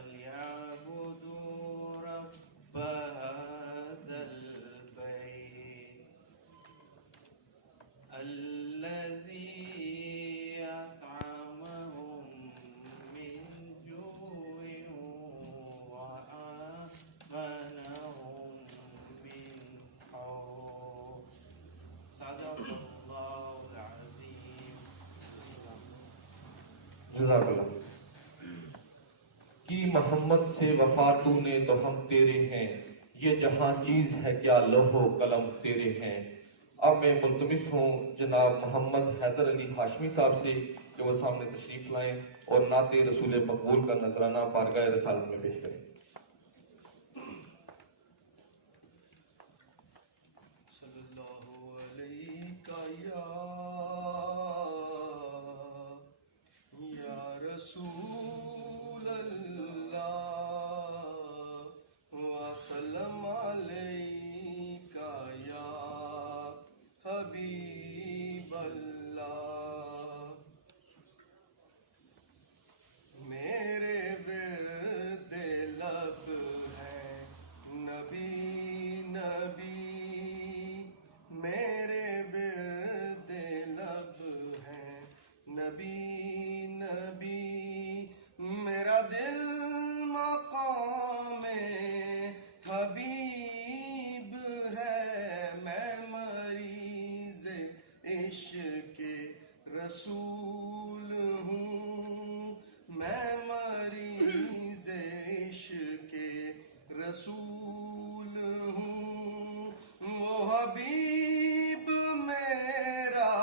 فليعبدوا رب هذا البيت الذي أطعمهم من جوع وآمنهم من خوف. صدق الله العظيم. جزاک اللہ. کی محمد سے وفا تو نے تو ہم تیرے ہیں، یہ جہاں چیز ہے کیا لوح و قلم تیرے ہیں. اب میں ملتمس ہوں جناب محمد حیدر علی ہاشمی صاحب سے کہ وہ سامنے تشریف لائیں اور نعت رسول مقبول کا نذرانہ بارگاہ رسالت میں پیش کریں. صلی اللہ علیہ یا رسول اللہ وسلم علیکہ یا حبیب اللہ. میرے ورد لب ہیں نبی نبی، میرے ورد لب ہیں نبی نبی. میرا دل مقام حبیب ہے، میں مریض عشق رسول ہوں، میں مریض عشق رسول ہوں. وہ حبیب میرا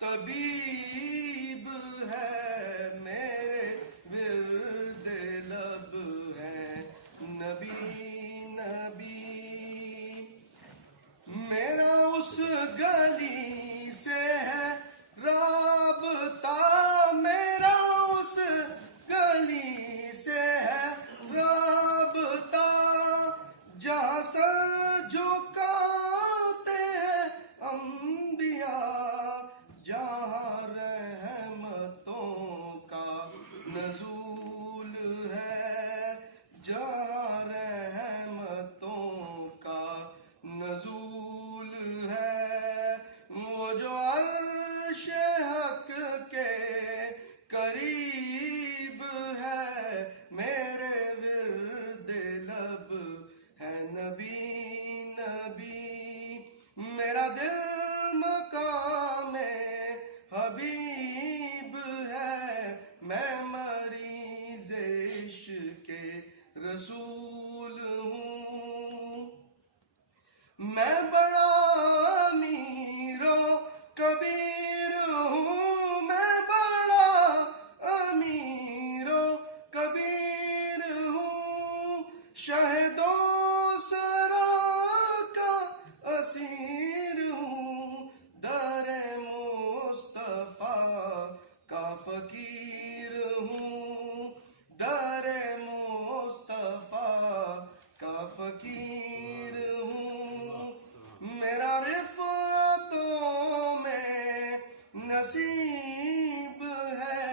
طبیب ہے، میرے ورد لب ہیں نبی نبی. میرا اس گلی سے ہے رابطہ، میرا اس گلی سے ہے رابطہ، جہاں سر جھکاتے ہیں انبیاء، جہاں رحمتوں کا نزول ہے، جہاں رحمتوں کا نزول ہے. وہ جو عرش حق کے قریب ہے، میرے ورد لب ہے نبی نبی. میرا دل مقام حبیب ہے، میں مریض عشق رسول ہوں. میں بڑا امیر و کبیر ہوں، میں بڑا امیر و کبیر ہوں، شہد و سرا کا اسیر ہوں، در مصطفیٰ کا فقیر ہوں، در مصطفیٰ کا فقیر ہوں. میرا رفعتوں میں نصیب ہے،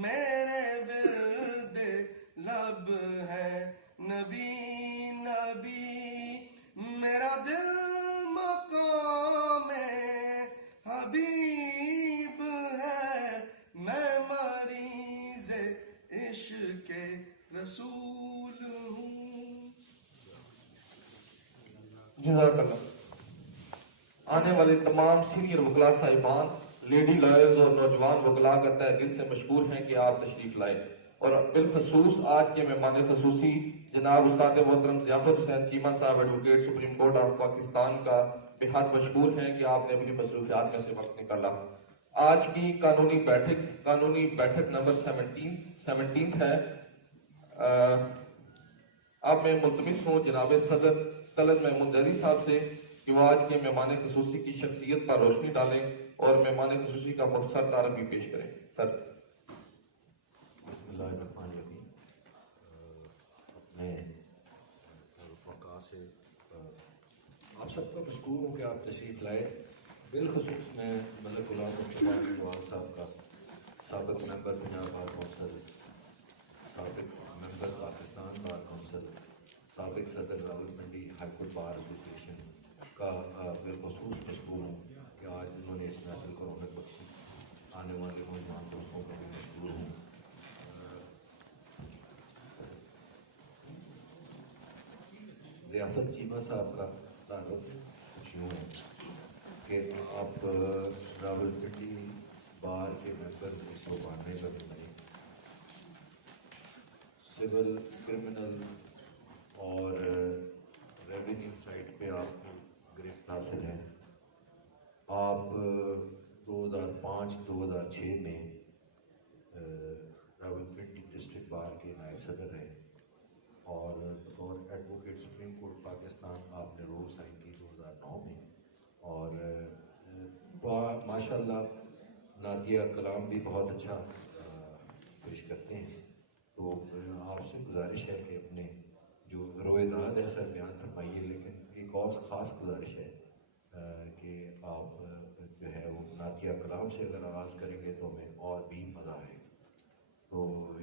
میرے ورد لب ہے نبی نبی. میرا دل مقام حبیب ہے، میں مریض عشق رسول ہوں. جزاک اللہ. آنے والے تمام سینئر وکلاء صاحبان، لیڈی لائرز اور نوجوان وکلاء کا تہ دل سے مشکور ہیں کہ آپ تشریف لائے، اور بالخصوص آج کے مہمان خصوصی جناب استاد محترم ضیافت حسین چیمہ صاحب، advocate supreme court of Pakistan کا بے حد مشکور ہیں کہ آپ نے اپنی مصروفیات میں سے وقت نکالا. آج کی قانونی بیٹھک نمبر 17 ہے. اب میں ملتمس ہوں جناب صدر طلعت محمود زیدی صاحب سے کہ وہ آج کے مہمان خصوصی کی شخصیت پر روشنی ڈالیں اور مہمان خصوصی کا مختصر تعارف بھی پیش کریں. سر. بسم اللہ الرحمن الرحیم. میں رفقا سے آپ سب کا مشکور ہوں کہ آپ تشریف لائے. بالخصوص میں ملک غلام مصطفیٰ نواب صاحب کا سابق ممبر، جناب بار کونسل، سابق ممبر लियाकत चीमा साहब का ताल्लुक कुछ यूँ है कि आप रावलपिंडी बार के मेंबर 1992 में बने, सिविल, क्रिमिनल और रेवेन्यू साइड पे आपकी गिरफ्त हासिल है। आप 2005-2006 में रावलपिंडी डिस्ट्रिक्ट बार के नायब सदर रहे और एडवोकेट सुप्रीम कोर्ट पाकिस्तान आपने रोल साइन की 2009 में। और माशाल्लाह नादिया कलाम भी बहुत अच्छा पेश करते हैं। तो आपसे गुजारिश है कि अपने जो रोएदाद है सर बयान फरमाइए, लेकिन एक और ख़ास गुजारिश है कि आप जो है वो नादिया कलाम से अगर आगाज़ करेंगे तो हमें और भी मज़ा आएगा। तो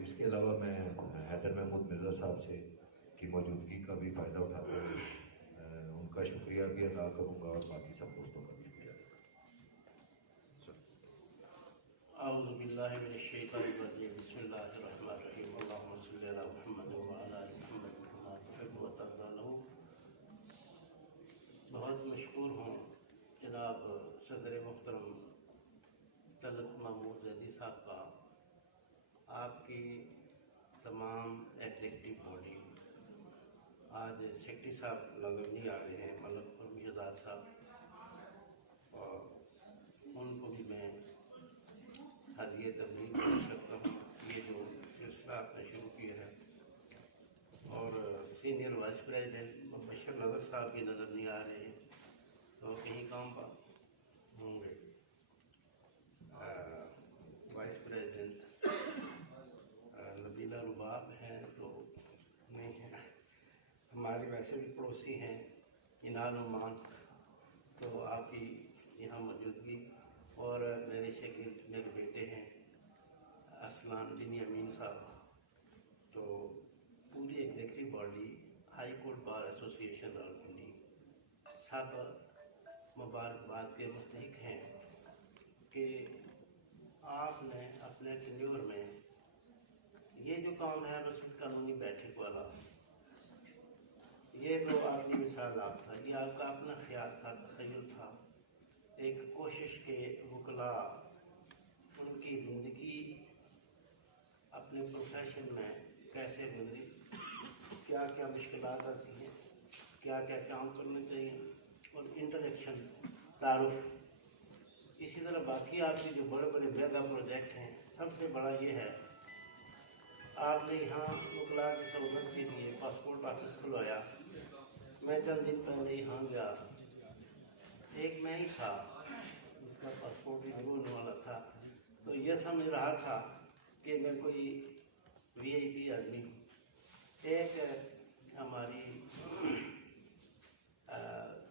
इसके अलावा मैं हैदर महमूद मिर्ज़ा साहब से की मौजूदगी का भी फ़ायदा उठाते हुए उनका शुक्रिया भी अदा करूँगा और बाकी सब दोस्तों का भी शुक्रिया अदा करूँगा। औज़ु बिल्लाहि मिनश शैतानिर रजीम, बिस्मिल्लाहिर्रहमानिर्रहीम, अल्लाहुम्मा सल्लि अला मुहम्मद व अला आलि मुहम्मद कमा तुहिब्बु व तर्ज़ा। बहुत मशकूर हूँ जनाब सदर मुहतरम तलत महमूद जैदी साहब का, आपकी तमाम एग्जीक्यूटिव बॉडी, आज सेक्रेटरी साहब नजर नहीं आ रहे हैं, मलक मिर्ज़ाद साहब, और उनको भी मैं हाजिए तबलीग पेश करता हूँ। ये जो सिलसिला आपने शुरू किया है, और सीनियर वाइस प्रेसिडेंट मुबशर नज़र साहब भी नज़र नहीं आ रहे हैं, तो कहीं काम पर होंगे। वाइस प्रेसिडेंट नबीला रुबाब हैं तो नहीं हैं, हमारे वैसे भी पड़ोसी हैं इनाल उमान, तो आपकी यहाँ मौजूदगी, और मेरे शागिर्द मेरे बेटे हैं असलान बिन अमीन साहब, तो पूरी executive body, high court bar association Rawalpindi सब मुबारकबाद के मुस्तहिक हैं कि आपने अपने टेन्योर में ये जो काम है वसीयत कानूनी बैठक वाला, ये तो आपकी मिसाल आप था, ये आपका अपना ख्याल था, तखय्युल था, एक कोशिश के वकला उनकी ज़िंदगी अपने प्रोफेशन में कैसे गुजरी, क्या क्या मुश्किलात आती हैं, क्या क्या काम करने चाहिए, और इंटरेक्शन तारुफ। इसी तरह बाकी आपके जो बड़े बड़े मेगा प्रोजेक्ट हैं, सबसे बड़ा ये है आपने यहाँ वकला की सहूलत के लिए पासपोर्ट ऑफिस खुलवाया। मैं चंद दिन पहले यहाँ गया, एक मैं ही था जिसका पासपोर्ट रिन्यू होने वाला था, तो ये समझ रहा था कि मैं कोई VIP आदमी हूँ। एक हमारी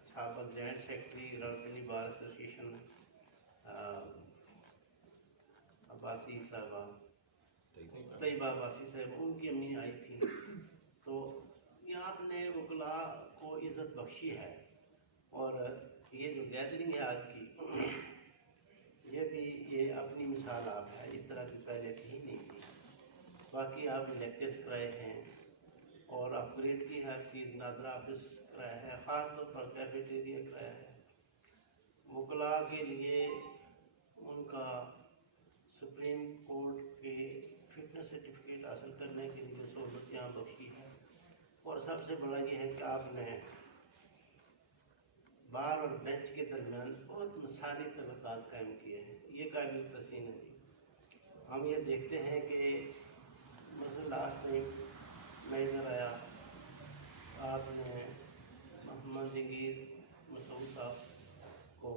साबिक़ joint secretary Rawalpindi bar association Abbasi साहबा, तैयबा अब्बासी साहब, उनकी अम्मी आई थी, तो ये आपने वकला को इज़्ज़त बख्शी है। और ये जो गैदरिंग है आज की, ये भी ये अपनी मिसाल आप है, इस तरह की पहले कहीं नहीं थी। बाकी आपने लेक्चर्स कराए हैं और अपग्रेड की हर चीज़, नादरा ऑफिस कराया है, ख़ास तौर पर कैफेटेरिया कराया है। वकला के लिए उनका सुप्रीम कोर्ट के फिटनेस सर्टिफिकेट हासिल करने के लिए सहूलत यहाँ बख्शी है। और सबसे बड़ा ये है कि आपने बार और बेंच के दरमियान बहुत मिसाली तल्लुकात कायम किए हैं, ये काबिल तहसीन है जी। हम ये देखते हैं कि मतलब लास्ट टाइम मैं इधर आया, आपने मोहम्मद जंगीर मसूद साहब को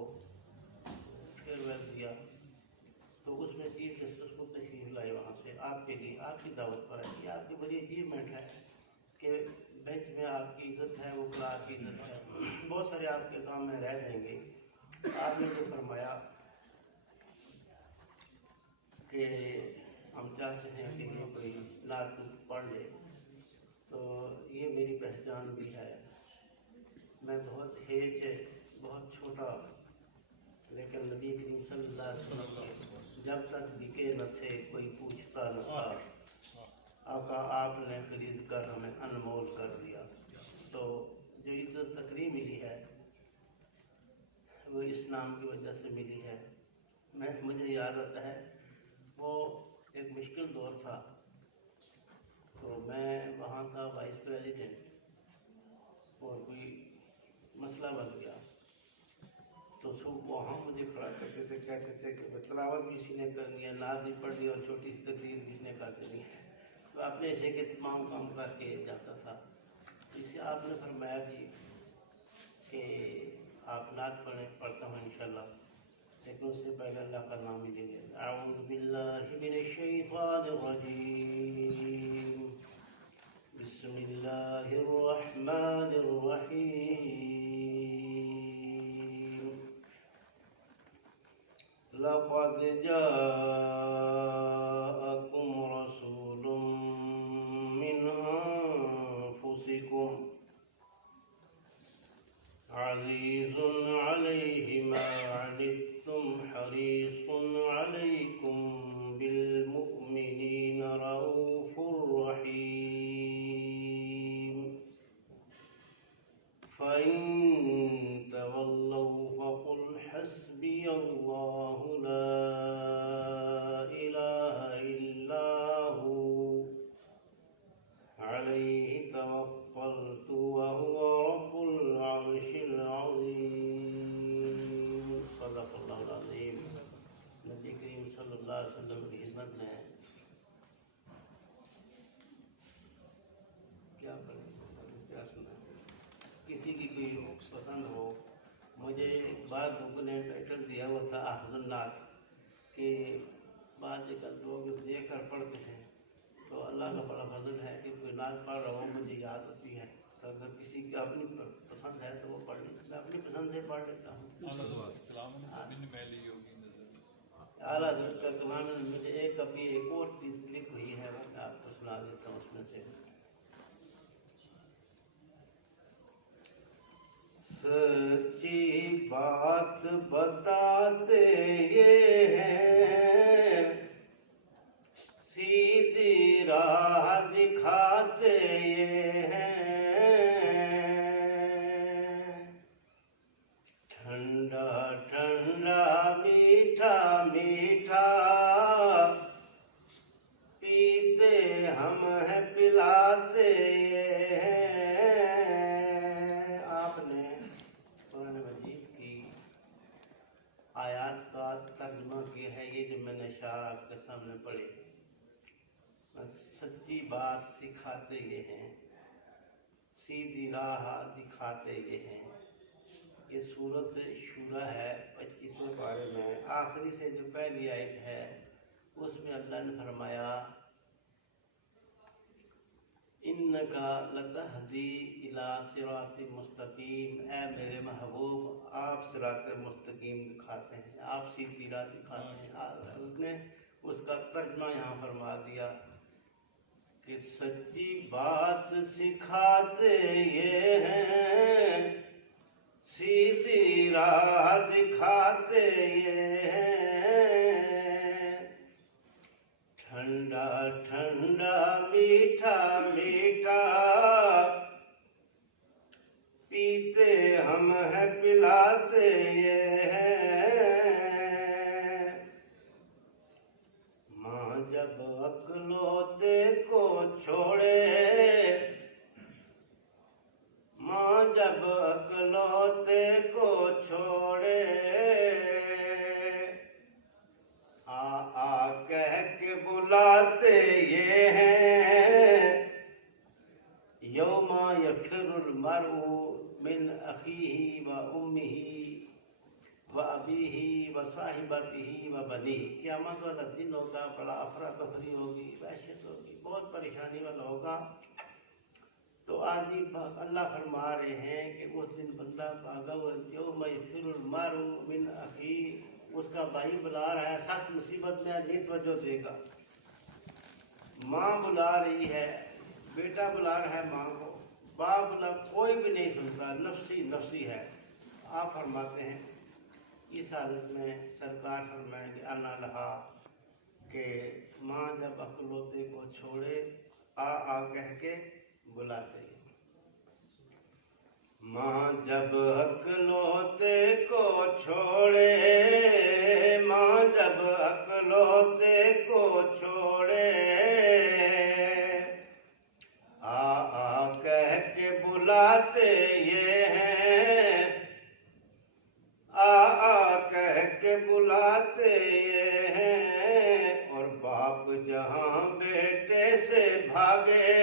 फेयरवेल दिया, तो उसमें चीफ जस्टिस को तशरीफ लाए वहाँ से आपके लिए, आपकी दावत पर है। ये आपकी बड़ी अचीवमेंट है कि बेंच में आपकी इज्जत है, वो क्लास की इज्जत है। बहुत सारे आपके काम में रह जाएंगे। आपने जो फरमाया कि हम चाहते हैं कि ये कोई नातुक पढ़ ले, तो ये मेरी पहचान भी है। मैं बहुत हेज, बहुत छोटा, लेकिन नबी करीम सल्लल्लाहु अलैहि वसल्लम जब तक बिके न थे कोई पूछता न था, आका आपने खरीद कर हमें अनमोल कर दिया। तो जो इज्जत तकरीम मिली है वो इस नाम की वजह से मिली है। मुझे याद आता है वो एक मुश्किल दौर था, तो मैं वहाँ का वाइस प्रेसिडेंट और कोई मसला बन गया, तो सब वहाँ मुझे खड़ा करते थे, कहते थे कि तलावत किसी ने करनी है, नाज भी पढ़नी और छोटी सी तकरीर किसने का करनी है। तो आपने ऐसे के तमाम काम करके जाता था। इससे आपने फरमाया जी कि आप नात पढ़ता हूँ इंशाल्लाह, लेकिन उससे पहले अल्लाह का नाम ही ले लें। अऊज़ु बिल्लाहि मिनश शैतानिर रजीम, बिस्मिल्लाहिर रहमानिर रहीम। लक़द जाअकुम रसूलुम मिन अनफुसिकुम अज़ीज़ुन अलैहि मा अनित्तुम हरीसुन अलैकुम बिलमुमिनीना रऊफ़ुर रहीम। फ़इन तवल्लौ फ़क़ुल हस्बियल्लाहु ला इलाहा इल्ला हु अलैहि तवक्कलतु व हुवा रब्बुल अर्शिल अज़ीम। सदक़ल्लाहुल अज़ीम। नबी करीम सल्लल्लाहु अलैहि वसल्लम की खिदमत में क्या क्या सुना, किसी की कोई पसंद हो। मुझे बाद लोगों ने टाइटल दिया हुआ था हाफ़िज़ुन्नास, कि बाद लोग देखकर पढ़ते हैं, तो अल्लाह का बड़ा फजल है कि कोई नात पढ़ रहा हूँ मुझे याद होती है। तो अगर किसी की अपनी पसंद है तो वो पढ़ लेता, मैं अपनी पसंद से पढ़ लेता हूँ। आला हज़रत का कलाम में मुझे अभी एक और चीज़ क्लिक हुई है, मैं आपको सुना देता हूँ उसमें से। सच्ची बात बताते ये हैं, सीधी राह दिखाते ये हैं। ठंडा ठंडा मीठा मीठा पीते हम हैं पिलाते ये हैं। आपने कुरान मजीद की आयात का तर्जुमा किया है, ये जो मैंने अशआर आपके सामने पढ़े। सच्ची बात सिखाते ये हैं, सीधी राह दिखाते ये हैं। ये सूरत शूरा है 25वें पारे में, आखिरी से जो पहली आयत है उसमें अल्लाह ने फरमाया इन्नका लतहदी इला सिरातिल मुस्तकीम। ऐ मेरे महबूब, आप सिरातिल मुस्तकीम दिखाते हैं, आप सीधी राह दिखाते हैं। उसने उसका तर्जुमा यहाँ फरमा दिया कि सच्ची बात सिखाते ये हैं, सीधी राह दिखाते ये हैं। ठंडा ठंडा मीठा मीठा पीते हम हैं पिलाते ये हैं। माँ जब अकलौते को छोड़े, माँ जब अकलौते को छोड़े, आ कह के बुलाते ये हैं। यौमा यफ़िरुल मरउ मिन अखीही व उम्मिही व अबीही व साहिबतिही व बनीही। क़यामत वाला दिन होगा, बड़ा अफरा तफरी होगी, वहशत होगी, बहुत परेशानी वाला होगा। तो आदमी अल्लाह फरमा रहे हैं कि उस दिन बंदा भागा यौमा यफ़िरुल मरउ मिन अखीही, उसका भाई बुला रहा है, सख्त मुसीबत में नहीं तवज्जो देगा। माँ बुला रही है, बेटा बुला रहा है माँ को, बाप बुला, कोई भी नहीं सुनता, नफसी नफसी है। आप फरमाते हैं इस हालत में सरकार फरमाएंगे अना लहा, कि माँ जब अकलौते को छोड़े आ कह के बुलाते हैं। ماں جب اکلوتے کو چھوڑے، ماں جب اکلوتے کو چھوڑے، آ کہہ کے بلاتے یہ ہیں، آ کہہ کے بلاتے یہ ہیں، اور باپ جہاں بیٹے سے بھاگے،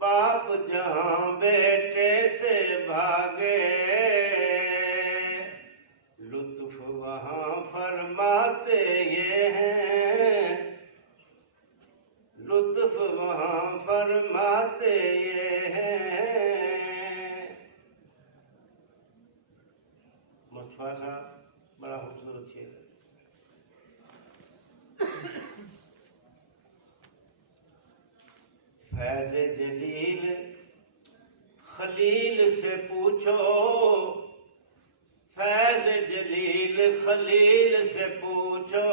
باپ جہاں بیٹے سے بھاگے، لطف وہاں فرماتے یہ ہیں، لطف وہاں فرماتے یہ ہیں۔ مصطفیٰ صاحب بڑا خوبصورت شعر ہے۔ فیض جلیل خلیل سے پوچھو، فیض جلیل خلیل سے پوچھو،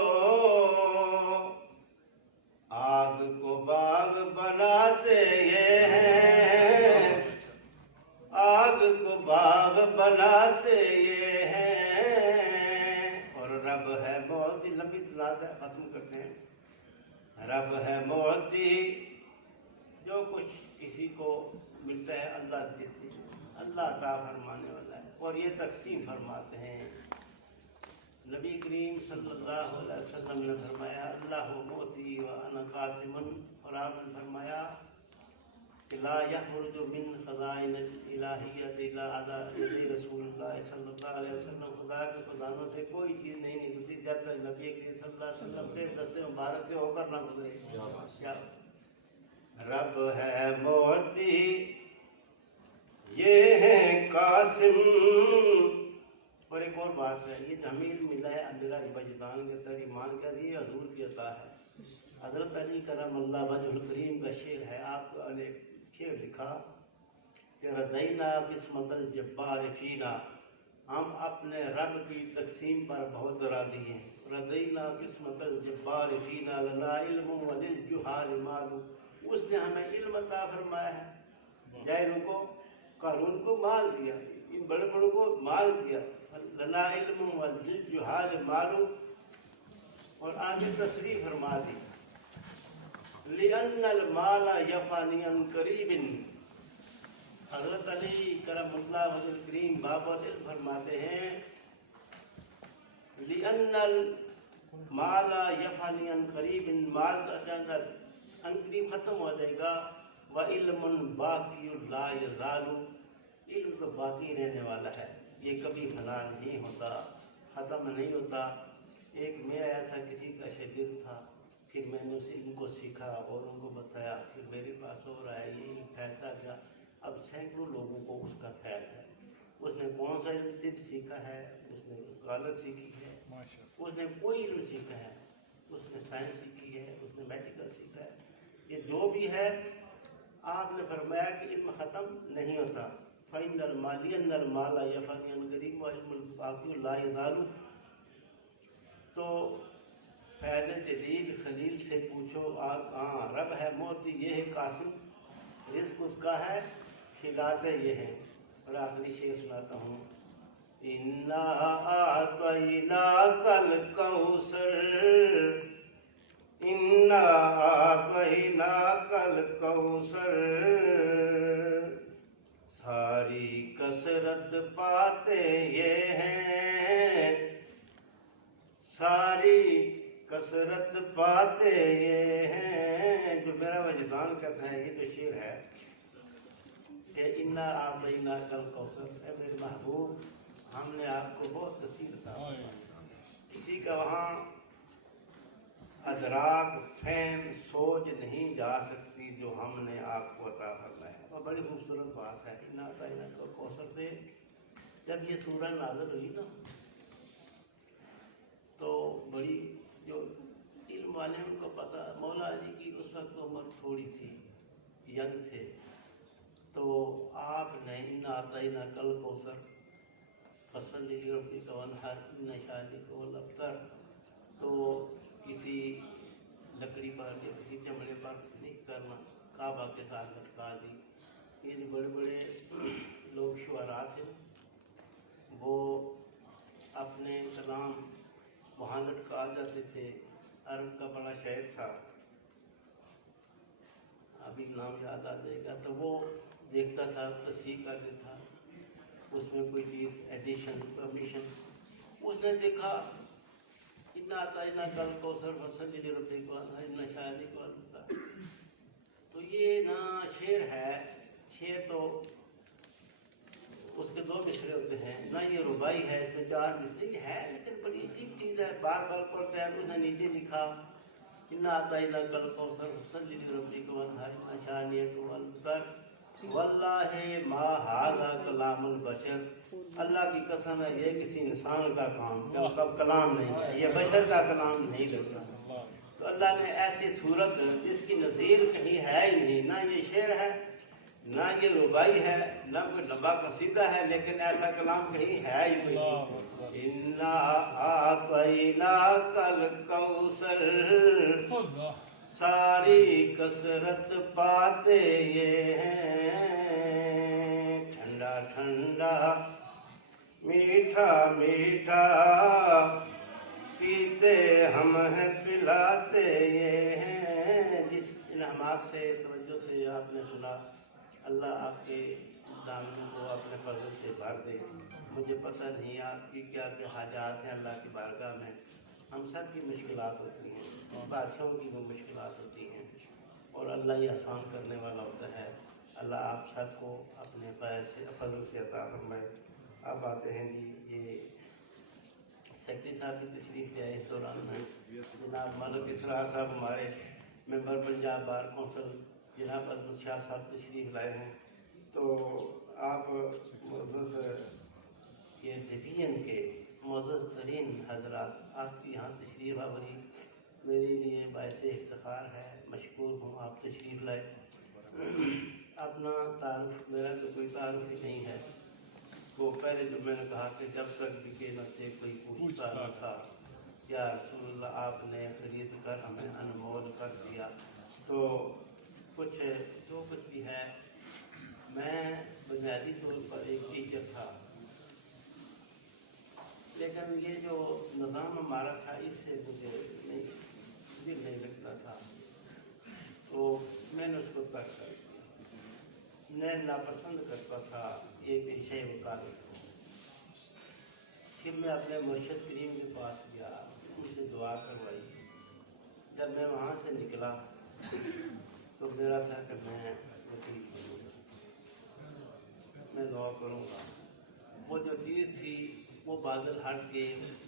آگ کو باغ بناتے یہ ہیں، آگ کو باغ بناتے یہ ہیں، اور رب ہے معطی، لمبی تلاوت ہے ختم کرتے ہیں۔ رب ہے معطی، جو کچھ کسی کو ملتا ہے اللہ دیتے ہیں، اللہ عطا فرمانے والا ہے، اور یہ تقسیم فرماتے ہیں۔ نبی کریم صلی اللہ علیہ وسلم نے فرمایا اللہ معطی وانا قاسم، اور آپ نے فرمایا کہ لا یخرج من خزائن الالہیۃ الا علی یدی رسول اللہ صلی اللہ علیہ وسلم، خدا کے خزانوں سے کوئی چیز نہیں نکلتی جب تک نبی کریم صلی اللہ علیہ وسلم کے دست مبارک سے ہو کر نہ گزرے۔ رب ہے معطی، یہ ہے قاسم، اور ایک اور بات ہے، یہ ہمیں ملا ہے میرا وجدان کے تر ایمان کا، یہ حضور کی عطا ہے۔ حضرت علی کرم اللہ وجہ الکریم کا شعر ہے، آپ نے شعر لکھا کہ رضینا قسمت الجبار فینا، ہم اپنے رب کی تقسیم پر بہت راضی ہیں۔ رضینا قسمت الجبار فینا لنا علم وللجہال مال، اس نے ہمیں علم عطا فرمایا ہے، جاہلوں کو قارون کو مال دیا، ان بڑے بڑوں کو مال دیا، لنا علم وللجہال مال، اور آگے تصریح فرما دی لِأَنَّ الْمَالَ يَفَانِي عَنْ قَرِيبٍ۔ حضرت علی کرم اللہ وجہ الکریم باب العلم فرماتے ہیں لِأَنَّ الْمَالَ يَفَانِي عَنْ قَرِيبٍ، مال کا اچانک قریب ختم ہو جائے گا، وَعِلْمٌ بَاقِيٌّ لَا يَزَالُ، علم تو باقی رہنے والا ہے، یہ کبھی فنا نہیں ہوتا، ختم نہیں ہوتا۔ ایک میں آیا تھا، کسی کا شاگرد تھا، پھر میں نے اس علم کو سیکھا اور ان کو بتایا، پھر میرے پاس ہو رہا ہے، یہ پھیلتا گیا، اب سینکڑوں لوگوں کو اس کا خیال ہے۔ اس نے کون سا علم طب سیکھا ہے، اس نے اسکالر سیکھی ہے، اس نے کوئی علم سیکھا ہے، اس نے سائنس سیکھی ہے، اس نے میڈیکل سیکھا ہے، یہ جو بھی ہے، آپ نے فرمایا کہ علم ختم نہیں ہوتا۔ فَإِنَّ الْمَالَ يَفَانِي عَنْ قَرِيبٍ وَعِلْمٌ بَاقِيٌّ لَا يَزَالُ۔ تو فیض جلیل خلیل سے پوچھو، ہاں رب ہے معطی، یہ ہے قاسم، رزق اس کا ہے، کھلاتے یہ ہیں۔ اور آخری شعر سناتا ہوں، اِنَّا أَعْطَيْنَاكَ الْكَوْثَرَ، اِنَّا أَعْطَيْنَاكَ الْكَوْثَرَ، ساری کثرت پاتے یہ ہیں، ساری کثرت پاتے یہ ہیں۔ جو میرا وجدان کہتا ہے، یہ جو شعر ہے کہ اِنَّا أَعْطَيْنَاكَ الْكَوْثَرَ، اے میرے محبوب، ہم نے آپ کو بہت کثیر عطا، کسی کا وہاں ادراک فہم سوچ نہیں جا سکتی جو ہم نے آپ کو عطا فرمایا ہے۔ اور بڑی خوبصورت بات ہے، اِنَّا أَعْطَيْنَاكَ الْكَوْثَرَ سے جب یہ سورہ نازل ہوئی نا، تو بڑی جو علم والے ان کو پتہ، مولا علی کی اس وقت عمر تھوڑی تھی، ینگ تھے، تو آپ نے اِنَّا أَعْطَيْنَاكَ الْكَوْثَرَ فَصَلِّ لِرَبِّكَ وَانْحَرْ إِنَّ شَانِئَكَ هُوَ الْأَبْتَرُ، تو کسی لکڑی پر یا کسی چمڑے پر نہیں کرنا، کعبہ کے ساتھ لٹکا دی، یہ جو بڑے بڑے لوگ شعراء تھے وہ اپنے کلام وہاں لٹکا جاتے تھے. عرب کا بڑا شاعر تھا, ابھی نام یاد آ جائے گا, تو وہ دیکھتا تھا, تصحیح کر دیتا, اس میں کوئی چیز ایڈیشن پرمیشن, اس نے دیکھا اتنا آتا اتنا کل کوثر فصل جلی ربی کو اتنا شاعری کو آتا. تو یہ نہ شعر ہے, شعر تو اس کے دو مصرے ہوتے ہیں, نہ یہ ربائی ہے, اس میں 4 مصرے ہے, لیکن بڑی عجیب چیز ہے, بار بار پڑھتا ہے. اس نے نیچے لکھا اتنا آتا اتنا کل کوثر فصل جلی ربی کو اتنا شاعری کو البر واللہ ما ھذا کلام البشر, اللہ کی قسم ہے یہ کسی انسان کا کلام نہیں ہے, یہ بشر کا کلام نہیں لگتا. تو اللہ نے ایسی صورت جس کی نظیر کہیں ہے ہی نہیں, نہ یہ شعر ہے نہ یہ ربائی ہے نہ کوئی لمبا قصیدہ ہے, لیکن ایسا کلام کہیں ہے ہی نہیں. انا اعطیناک الکوثر, ساری کثرت پاتے یہ ہیں, ٹھنڈا ٹھنڈا میٹھا میٹھا پیتے ہم ہیں پلاتے یہ ہیں. جس انعامات سے توجہ سے آپ نے سنا, اللہ آپ کے دامن کو اپنے فضل سے بھر دے. مجھے پتہ نہیں آپ کی کیا کیا حاجات ہیں اللہ کی بارگاہ میں. ہم سب کی مشکلات ہوتی ہیں, بادشاہوں کی بھی مشکلات ہوتی ہیں, اور اللہ یہ آسان کرنے والا ہوتا ہے. اللہ آپ سب کو اپنے فضل سے عطا فرمائے. اب آتے ہیں جی, یہ سیکرٹری صاحب کی تشریف لے آئے اس دوران میں. جناب ملک اسرار صاحب ہمارے ممبر پنجاب بار کونسل, جناب عبد شاہ صاحب تشریف لائے ہیں. تو آپ معزز یہ ڈویژن کے معزز ترین حضرات, آپ کی یہاں تشریف آوری میرے لیے باعث افتخار ہے. مشکور ہوں آپ تشریف لائے. اپنا تعارف میرا تو کوئی تعارف ہی نہیں ہے. وہ پہلے جو میں نے کہا کہ جب تک بکے نہ تھے کوئی پوچھتا نہ تھا, یا رسول اللہ آپ نے خرید کر ہمیں انمول کر دیا. تو کچھ جو کچھ بھی ہے, میں بنیادی طور پر ایک ٹیچر تھا, لیکن یہ جو نظام ہمارا تھا اس سے مجھے دل نہیں لگتا تھا, تو میں نے اس کو ترک کر دیا. میں ناپسند کرتا تھا یہ پیشہ وکالت کو. پھر میں اپنے مرشد کریم کے پاس گیا, ان سے دعا کروائی. جب میں وہاں سے نکلا تو میرا تھا کہ میں وکیل بنوں گا, میں دعا کروں گا. وہ جو چیز تھی وہ بادل ہٹ کے,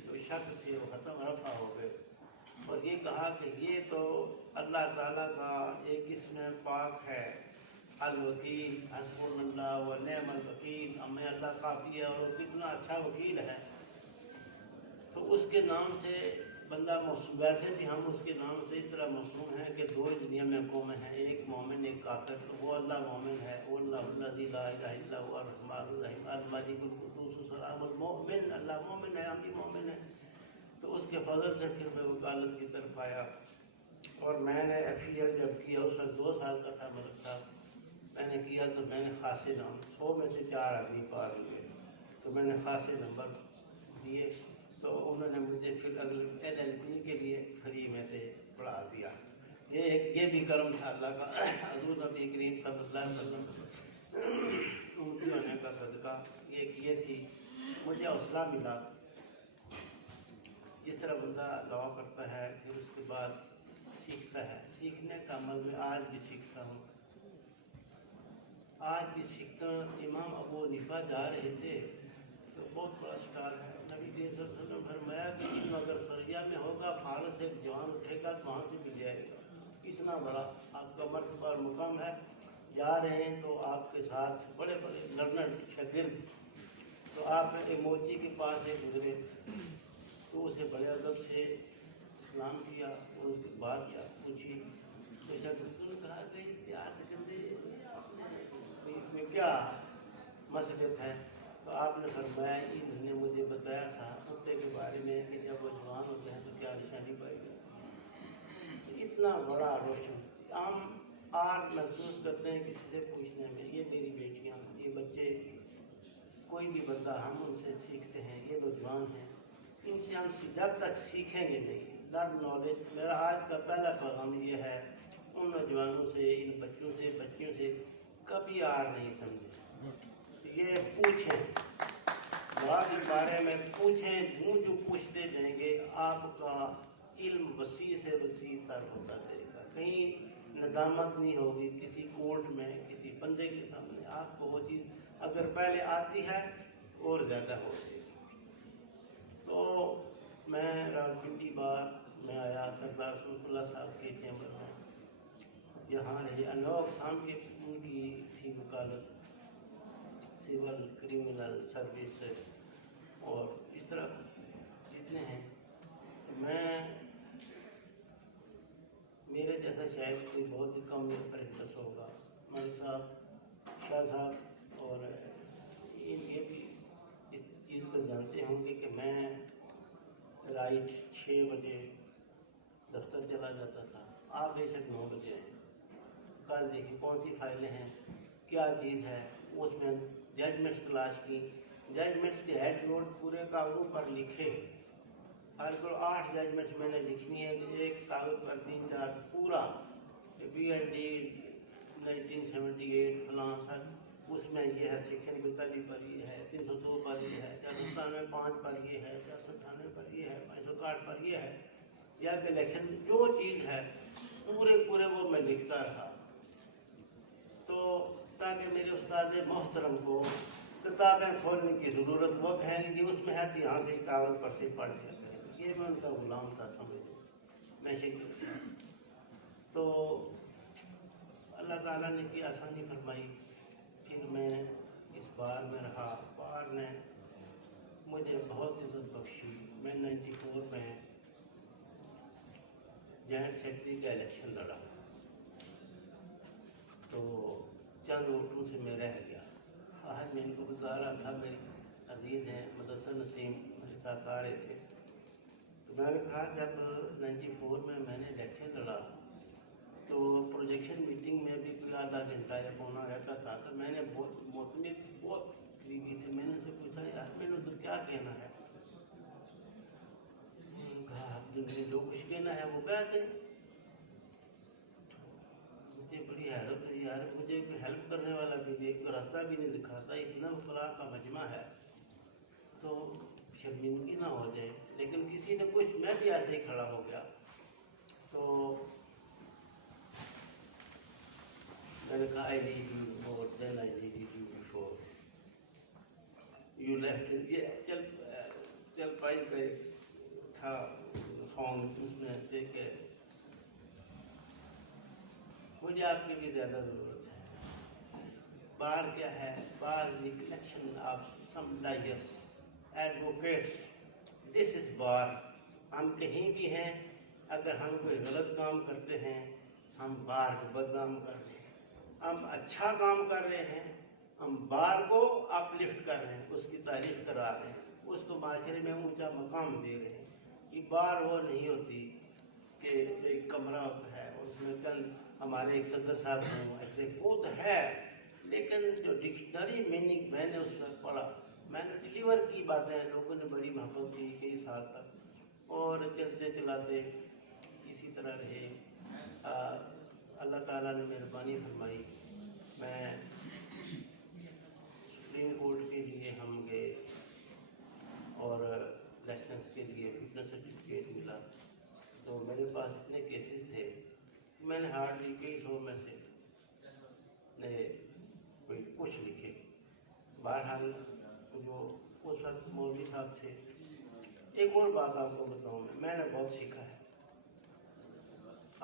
جو شک تھے وہ ختم رفع ہو گئے, اور یہ کہا کہ یہ تو اللہ تعالیٰ کا ایک اسم پاک ہے, الوکیل, حسب اللہ و نعم الوکیل. ہمیں اللہ کافی ہے اور کتنا اچھا وکیل ہے. تو اس کے نام سے بندہ موسوم, ویسے بھی ہم اس کے نام سے اس طرح موسوم ہیں کہ 2 دنیا میں قومیں ہیں, ایک مومن ایک کافر. تو وہ اللہ مومن ہے, وہ اللہ الذی لا الہ الا هو الرحمن الرحیم الملک القدوس السلام المؤمن. اللہ مومن ہے, ہم بھی مومن ہیں. تو اس کے فضل سے پھر میں وکالت کی طرف آیا, اور میں نے FEL جب کیا اس وقت 2 سال کا تھا ملک صاحب. میں نے کیا تو میں نے خاصے نمبر 100 میں سے 4 آدمی پار ہوئے, تو میں نے خاصے نمبر دیے. تو انہوں نے مجھے پھر LLB کے لیے فری میں سے پڑھا دیا. یہ بھی کرم تھا اللہ کا. حضور نبی کریم صلی اللہ علیہ وسلم اونچی ہونے کا صدقہ یہ تھی. مجھے حوصلہ ملا. جس طرح بندہ دعا کرتا ہے پھر اس کے بعد سیکھتا ہے, سیکھنے کا عمل میں آج بھی سیکھتا ہوں, آج بھی سیکھتا ہوں. امام ابو حنیفہ جا رہے تھے تو بہت بڑا شکار ہے. نبی صلی اللہ علیہ وسلم فرمایا کہ اس اگر سریہ میں ہوگا, فارس سے ایک جوان اٹھے گا تو وہاں سے مل جائے گا. اتنا بڑا آپ کا مرتبہ اور مقام ہے. جا رہے ہیں تو آپ کے ساتھ بڑے بڑے لرنر شاگرد, تو آپ ایک موچی کے پاس سے گزرے تو اسے بڑے ادب سے اسلام کیا اور اس کی بات کیا پوچھی. تو شاگردوں نے کہا کہ اس میں کیا مسئلہ ہے؟ تو آپ نے فرمایا انہوں نے مجھے بتایا تھا کتے کے بارے میں کہ جب وہ جوان ہوتے ہیں تو کیا نشانی پائی گئی. اتنا بڑا روشن. ہم فخر محسوس کرتے ہیں کسی سے پوچھنے میں، یہ میری بیٹیاں، یہ بچے، کوئی بھی بندہ ہم ان سے سیکھتے ہیں، یہ نوجوان ہیں، ان سے ہم جب تک سیکھیں گے نہیں، لرن نالج۔ میرا آج کا پہلا پیغام یہ ہے، ان نوجوانوں سے، ان بچوں سے، بچیوں سے کبھی آر نہیں سمجھیں، یہ پوچھیں، بات کے بارے میں پوچھیں، جو پوچھتے جائیں گے آپ کا علم وسیع سے وسیع تر ہوتا جائے گا، کہیں ندامت نہیں ہوگی کسی کورٹ میں، کسی بندے کے سامنے، آپ کو وہ چیز اگر پہلے آتی ہے اور زیادہ ہو جائے گی۔ تو میں راولپنڈی بار میں آیا، سردار رسول اللہ صاحب کے چیمبر میں، یہاں رہے انوکھ ہم کی ان کی تھی وکالت، سول کرمنل سروس اور اس طرح جتنے ہیں، میں میرے جیسا شاید کوئی بہت ہی کم پر انٹرسٹ ہوگا، ملک صاحب، شاہ صاحب، اور یہ بھی اس چیز کو جانتے ہوں گے کہ میں رائٹ 6 بجے دفتر چلا جاتا تھا، آپ بے شک 9 بجے آئیں، کل دیکھیں کون سی فائلیں ہیں، کیا چیز ہے، اس میں ججمنٹس تلاش کی، ججمنٹس کے ہیڈ نوٹ پورے کاغذوں پر لکھے، ہر کو 8 ججمنٹس میں نے لکھنی ہے، ایک کاغذ پر 3-4 پورا بی ایل ڈی 1978 فلاں سر، اس میں یہ ہے سیکشن 42 پر یہ ہے، 302 پر یہ ہے، 495 پر یہ ہے، 498 پر یہ ہے، 561 پر یہ ہے، یا الیکشن جو چیز ہے پورے وہ میں لکھتا رہا، تو تاکہ میرے استاد محترم کو کتابیں کھولنے کی ضرورت وہ کہیں گی، اس میں ہے کہ یہاں سے کاغذ پر سے پڑھ لیا کریں، یہ میں ان کا غلام تھا، سمجھو میں شکل۔ تو اللہ تعالیٰ نے کی آسانی فرمائی، پھر میں اس بار میں رہا، بار نے مجھے بہت عزت بخشی، میں 94 میں جوائنٹ سیکرٹری کا الیکشن لڑا، تو چند ووٹوں سے میں رہ گیا، آج میں ان کو گزارا تھا، میری عزیز ہیں مدثر نسیم میرے ساتھ آ رہے تھے، تو میں نے کہا جب 94 میں نے الیکشن لڑا تو پروجیکشن میٹنگ میں بھی کوئی آدھا گھنٹہ یا پونا رہتا تھا، تو میں نے بہت معتمد تھی، بہت قریبی سے، میں نے ان سے پوچھا یار میں نے ادھر کیا کہنا ہے، کہا جن لوگ کچھ کہنا ہے وہ کہہ دیں، مجھے بڑی حیرت ہے یار، مجھے کوئی ہیلپ کرنے والا بھی نہیں، کوئی راستہ بھی نہیں دکھاتا، اتنا وکلاء کا مجمع ہے تو شرمندگی نہ ہو جائے، لیکن کسی نے کچھ، میں بھی ایسے ہی کھڑا ہو گیا، تو میں نے کہا I need you more than I needed you before you left، یہ چل پائی کا تھا سانگ، اس میں دیکھ کے مجھے آپ کی بھی زیادہ ضرورت ہے، بار کیا ہے، bar the collection of some lawyers advocates, this is bar, ہم کہیں بھی ہیں، اگر ہم کوئی غلط کام کرتے ہیں ہم بار کو بدنام کر رہے ہیں، ہم اچھا کام کر رہے ہیں ہم بار کو اپ لفٹ کر رہے ہیں، اس کی تعریف کرا رہے ہیں، اس کو معاشرے میں اونچا مقام دے رہے ہیں، یہ بار وہ نہیں ہوتی کہ ایک کمرہ ہوتا ہے اس میں چند ہمارے ایک صدر صاحب ہوں، ایسے وہ تو ہے، لیکن جو ڈکشنری میننگ میں نے اس میں پڑھا، میں نے ڈیلیور کی باتیں، لوگوں نے بڑی محبت کی کئی سال تک، اور چلتے چلاتے اسی طرح رہے، اللہ تعالیٰ نے مہربانی فرمائی، میں سپریم کورٹ کے لیے ہم گئے اور الیکشنس کے لیے فٹنس سرٹیفکیٹ ملا، تو میرے پاس اتنے کیسز تھے میں نے ہارڈلی کئی 100 میں سے کوئی کچھ لکھے، بہرحال جو اس وقت مولوی صاحب تھے۔ ایک اور بات آپ کو بتاؤں، میں نے بہت سیکھا ہے،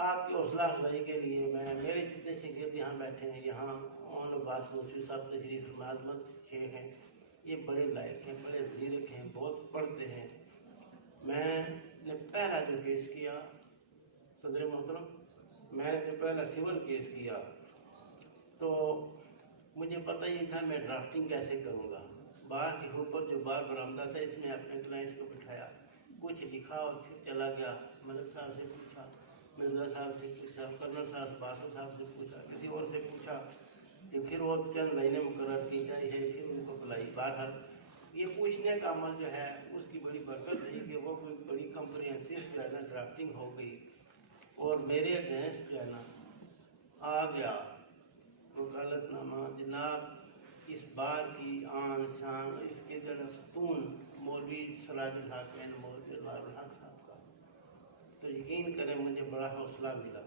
آپ کی حوصلہ افزائی کے لیے میرے جتنے شاگرد یہاں بیٹھے ہیں، یہاں اون بات موسیٰ صاحب تشریف معظمت شیخ ہیں، یہ بڑے لائق ہیں، بڑے بزرگ ہیں، بہت پڑھتے ہیں، میں نے پہلا جو کیس کیا صدر محترم، میں نے جو پہلا سول کیس کیا تو مجھے پتہ ہی تھا میں ڈرافٹنگ کیسے کروں گا، باہر کے اوپر جو بار برآمدہ تھا اس میں اپنے کلائنٹس کو بٹھایا، کچھ لکھا اور پھر چلا گیا، ملک صاحب سے پوچھا मिर्जा साहब से पूछा, कर्नल साहब बासर साहब से पूछा, किसी और से पूछा, कि फिर वो चंद महीने मुकर्रर की गई है, फिर उनको बुलाई। बहरहाल ये पूछने का अमल जो है उसकी बड़ी बरकत रही कि वो कोई बड़ी कम्प्रिहेंसिव जो है ना ड्राफ्टिंग हो गई और मेरे अगेंस्ट जो है ना आ गया वकालतनामा। जनाब इस बार की आन शान इसके जरा सतून मौलवी सलाजुल हक एंड मौलवी लाल हक साहब का, तो यकीन करें मुझे बड़ा हौसला मिला।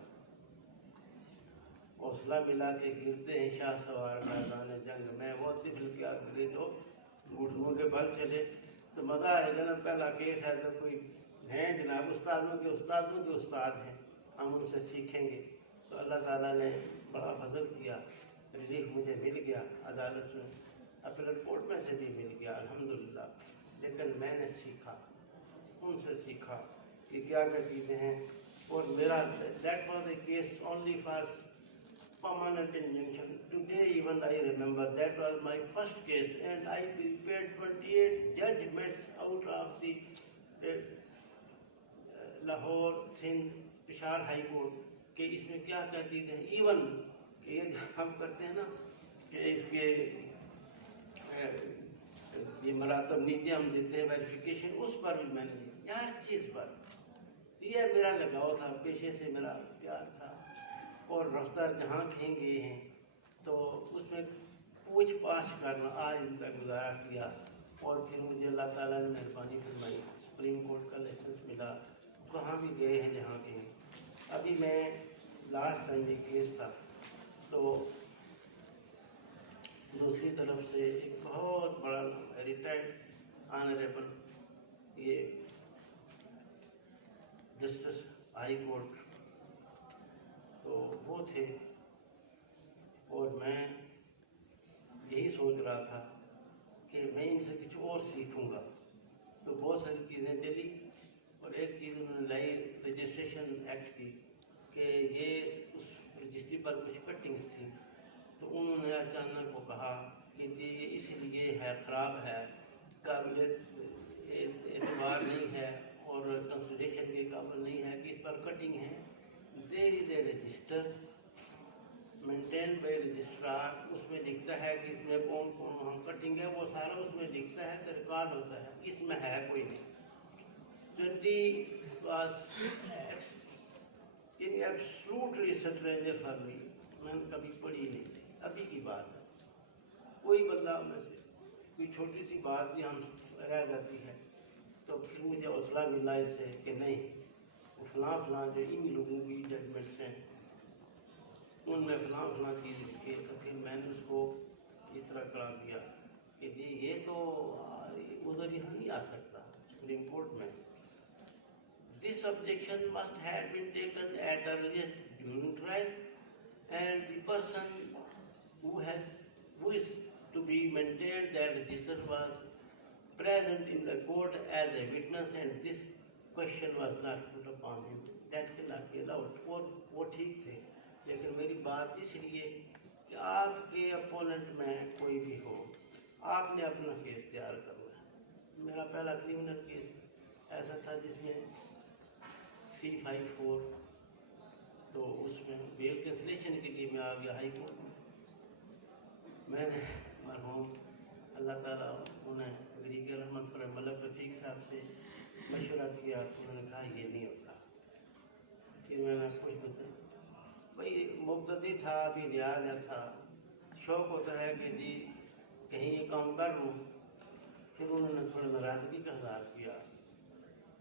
हौसला मिला के गिरते हैं शाह सवार मैदान जंग में, वो तिफल के गिरे जो घुटनों के बल चले। तो मज़ा आएगा ना, पहला केस है तो कोई हैं जनाब उस्तादों के उस्ताद हैं, हम उनसे सीखेंगे। तो अल्लाह ताला ने बड़ा फजल किया, रिलीफ मुझे मिल गया अदालत में, अपील कोर्ट में से भी मिल गया अल्हम्दुलिल्लाह। लेकिन मैंने सीखा, उनसे सीखा कि क्या क्या चीज़ें हैं। और मेरा that was a case only for permanent injunction. Today even I remember that was my first case and I prepared 28 judgments out of the Lahore, Sindh, Peshawar High Court कि इसमें क्या क्या चीज़ें हैं। इवन कि ये हम करते हैं ना कि इसके ये मरातब नीचे हम देते हैं वेरिफिकेशन, उस पर भी मैंने दी हर चीज़ पर। ये मेरा लगाव था, पेशे से मेरा प्यार था। और रफ्तार जहाँ कहीं गए हैं तो उसमें पूछ पाछ करना आज तक गुजारा किया। और फिर मुझे अल्लाह ताला ने मेहरबानी फरमाई, सुप्रीम कोर्ट का लाइसेंस मिला, कहाँ भी गए हैं जहाँ कहीं। अभी मैं लास्ट टाइम ये केस था तो दूसरी तरफ से एक बहुत बड़ा रिटायर्ड ऑनरेबल ये जस्टिस हाई कोर्ट तो वो थे, और मैं यही सोच रहा था कि मैं इनसे कुछ और सीखूंगा। तो बहुत सारी चीज़ें चली और एक चीज़ उन्होंने लाई रजिस्ट्रेशन एक्ट की कि ये उस रजिस्ट्री पर कुछ कटिंग्स थी। तो उन्होंने अचानक वो कहा कि ये इसलिए है, ख़राब है, काबिल एतबार नहीं है और कंसिडरेशन के काबिल नहीं है कि इस पर कटिंग है। There is a register maintain by registrar, उसमें लिखता है कि इसमें कौन कौन हम कटिंग है, वो सारा उसमें लिखता है तो रिकॉर्ड होता है। इसमें है कोई नहीं। 20 was absolutely stranger for me, मैंने कभी पढ़ी नहीं थी, अभी की बात है। कोई बंदा में से कोई छोटी सी बात भी हम रह जाती है तो फिर मुझे हौसला मिला इससे कि नहीं फलां फलां जो इन लोगों की जजमेंट्स हैं उनमें फलां चीज़ लिखी। तो फिर मैंने उसको इस तरह करार दिया कि जी ये तो उधर यहाँ नहीं आ सकता सुप्रीम कोर्ट में। This objection must have been taken at earliest during trial and the person who is to be maintained that register was present in the court as a witness and this question was not put upon him, that cannot be allowed। और वो ठीक थे, लेकिन मेरी बात इसलिए कि आपके अपोनेंट में कोई भी हो, आपने अपना केस तैयार करना है। मेरा पहला क्रिमिनल केस ऐसा था जिसमें C54 तो उसमें बेल कैंसिलेशन के लिए मैं आ गया हाई कोर्ट में। मैंने मरहूम अल्लाह ताला उन्हें गरीब रहमत पर मलक रफ़ीक साहब से मशवरा किया तो उन्होंने कहा ये नहीं होता। फिर मैंने कुछ बताया भाई मुब्तदी था, अभी रियाज था, शौक़ होता है कि जी कहीं ये काम कर लूँ। फिर उन्होंने थोड़ा नाराज़गी का इज़हार किया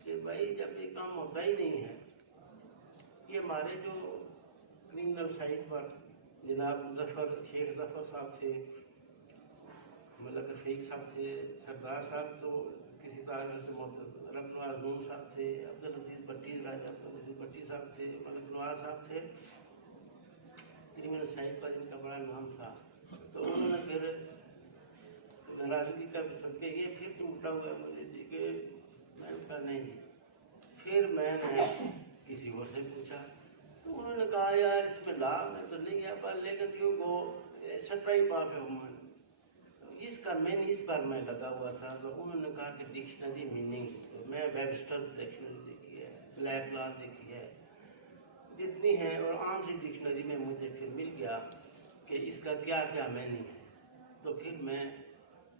कि भाई जब ये काम होता ही नहीं है। ये हमारे जो क्रिमिनल साइड पर जनाब शेख ज़फ़र साहब थे, मलक रफ़ीक साहब थे, सरदार साहब तो किसी तरह से रफ़नवाज नून साहब थे, अब्दुल अजीज़ भट्टी राजा अब्दुल अजीज़ भट्टी साहब थे, मलक नवाज साहब थे, क्रिमिनल साइड पर इनका बड़ा नाम था। तो उन्होंने फिर नाराज़गी का सबके ये फिर चिमटा हुआ मुझे जी कि मैंने कहा नहीं। फिर मैंने किसी और से पूछा तो उन्होंने कहा यार इसमें लाभ में तो नहीं है पर लेकिन क्यों वो सटाई पाक है उमान इसका मेन इस पर मैं लगा हुआ था। तो उन्होंने कहा कि डिक्शनरी मीनिंग, मैं वेबस्टर डिक्शनरी देखी है, ब्लैक लॉ देखी है, جتنی ہیں اور عام سی ڈکشنری میں مجھے پھر مل گیا کہ اس کا کیا کیا میننگ ہے، تو پھر میں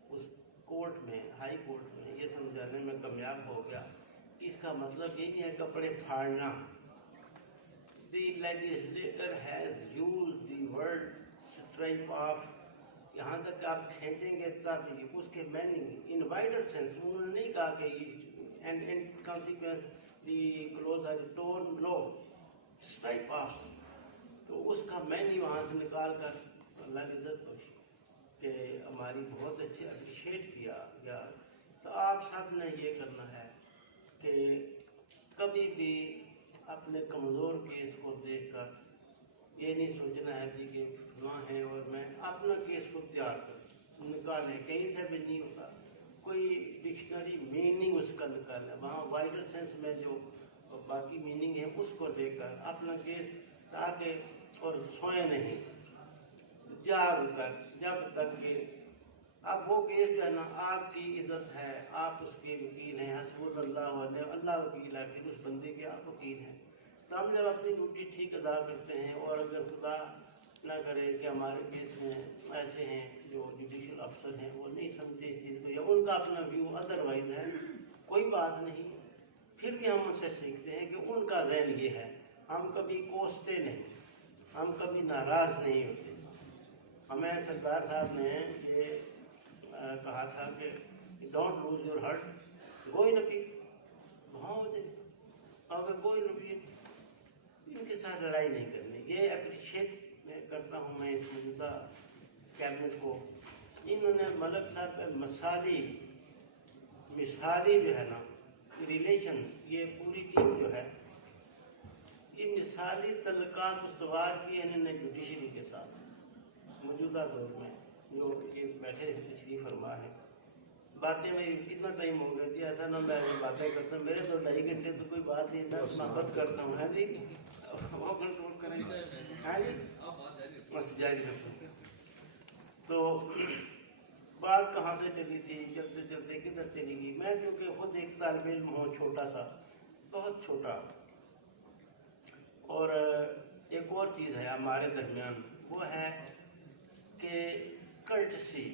اس کورٹ میں، ہائی کورٹ میں یہ سمجھانے میں کامیاب ہو گیا کہ اس کا مطلب یہ نہیں ہے کپڑے پھاڑنا. The legislator has use the word strip off, یہاں تک آپ کھینچیں گے تب اس کے میننگ ان وائڈر سینس، انہوں نے نہیں کہا کہ and consequence the clothes are torn, no stripe off. تو اس کا میننگ وہاں سے نکال کر اللہ کی عزت پہنچی کہ ہماری بہت اچھے اپریشیٹ کیا گیا. تو آپ سب نے یہ کرنا ہے کہ کبھی بھی اپنے کمزور کیس کو دیکھ کر یہ نہیں سوچنا ہے کہ فلاں ہے اور میں اپنا کیس کو تیار کر نکالیں، کہیں سے بھی نہیں ہوتا. کوئی ڈکشنری میننگ اس کا نکالنا، وہاں وائڈر سینس میں جو باقی میننگ ہے اس کو لے کر اپنا کیس، تاکہ اور سوئیں نہیں جاگ کر جب تک کہ اب وہ کیس جو ہے نا آپ کی عزت ہے، آپ اس کے وکیل ہیں، حسب اللہ علیہ اللہ وکیل ہے، پھر اس بندے کے آپ وکیل ہیں. تو ہم جب اپنی ڈیوٹی ٹھیک ادا کرتے ہیں، اور اگر خدا نہ کرے کہ ہمارے کیس میں ایسے ہیں جو جوڈیشل افسر ہیں وہ نہیں سمجھتے اس چیز کو، یا ان کا اپنا ویو ادر وائز ہے، کوئی بات نہیں، پھر بھی ہم ان سے سیکھتے ہیں کہ ان کا ذہن یہ ہے. ہم کبھی کوستے نہیں، ہم کبھی ناراض نہیں ہوتے. ہمیں سرکار صاحب نے یہ کہا تھا کہ ڈونٹ لوز یور ہارٹ، گو ان پیس، وہاں ہو جائے، اگر گو ان پیس، ان کے ساتھ لڑائی نہیں کرنی. یہ اپریشیٹ میں کرتا ہوں میں اس موجودہ کیبنٹ کو. انہوں نے ملک صاحب کا مثالی جو ہے نا ریلیشن، یہ پوری ٹیم جو ہے یہ مثالی تعلقات استوار کیے انہوں نے جوڈیشری کے ساتھ موجودہ دور میں جو یہ بیٹھے تشریف فرما ہے. باتیں میں کتنا ٹائم ہو گئی تھی، ایسا نہ میں باتیں کرتا ہوں، میرے تو 2.5 گھنٹے تو کوئی بات نہیں، میں محبت کرتا ہوں. ہاں جی وہ کنٹرول کریں گے. ہاں جی بس جاری رکھیں. تو بات کہاں سے چلی تھی، چلتے چلتے کدھر چلی گئی. میں کیونکہ خود ایک طالب علم ہوں، چھوٹا سا، بہت چھوٹا. اور ایک اور چیز ہے ہمارے درمیان، وہ ہے کہ کلٹسی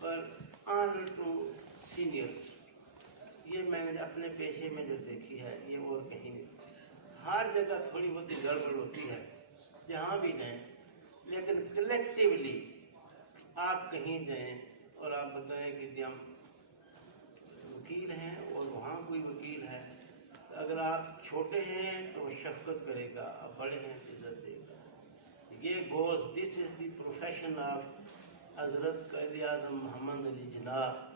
پر آنر ٹو سینئرس. یہ میں نے اپنے پیشے میں جو دیکھی ہے یہ اور کہیں نہیں. ہر جگہ تھوڑی بہت گڑبڑ ہوتی ہے جہاں بھی جائیں، لیکن کلیکٹیولی آپ کہیں جائیں اور آپ بتائیں کہ ہم وکیل ہیں اور وہاں کوئی وکیل ہے، اگر آپ چھوٹے ہیں تو شفقت کرے گا، آپ بڑے ہیں تو عزت دے گا. یہ goes this is the profession of حضرت قائد اعظم محمد علی جناح،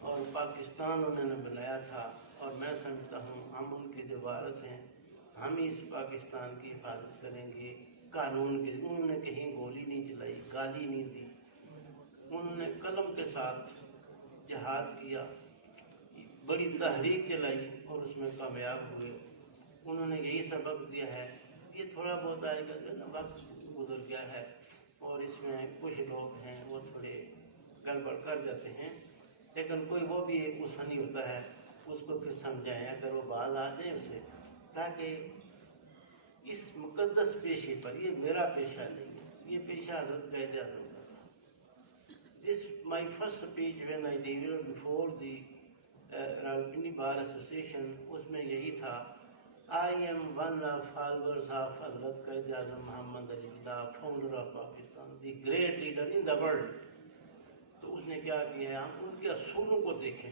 اور پاکستان انہوں نے بنایا تھا، اور میں سمجھتا ہوں ہم ان کے جو وارث ہیں، ہم ہی اس پاکستان کی حفاظت کریں گے. قانون کی، انہوں نے کہیں گولی نہیں چلائی، گالی نہیں دی، انہوں نے قلم کے ساتھ جہاد کیا، بڑی تحریک چلائی اور اس میں کامیاب ہوئے. انہوں نے یہی سبق دیا ہے. یہ تھوڑا بہت آج کل وقت گزر گیا ہے اور اس میں کچھ لوگ ہیں وہ تھوڑے گڑبڑ کر جاتے ہیں، لیکن کوئی وہ بھی ایک غصہ نہیں ہوتا ہے، اس کو پھر سمجھائیں اگر وہ باز آ جائیں اسے، تاکہ اس مقدس پیشے پر، یہ میرا پیشہ نہیں ہے، یہ پیشہ حضرت قائد اعظم کا تھا. This my first speech when I delivered before the Rawalpindi Bar Association، اس میں یہی تھا، I am one of followers of حضرت قائد اعظم محمد Ali Jinnah, founder of Pakistan، the great leader in the world. تو اس نے کیا کیا ہے، ہم ان کے اصولوں کو دیکھیں،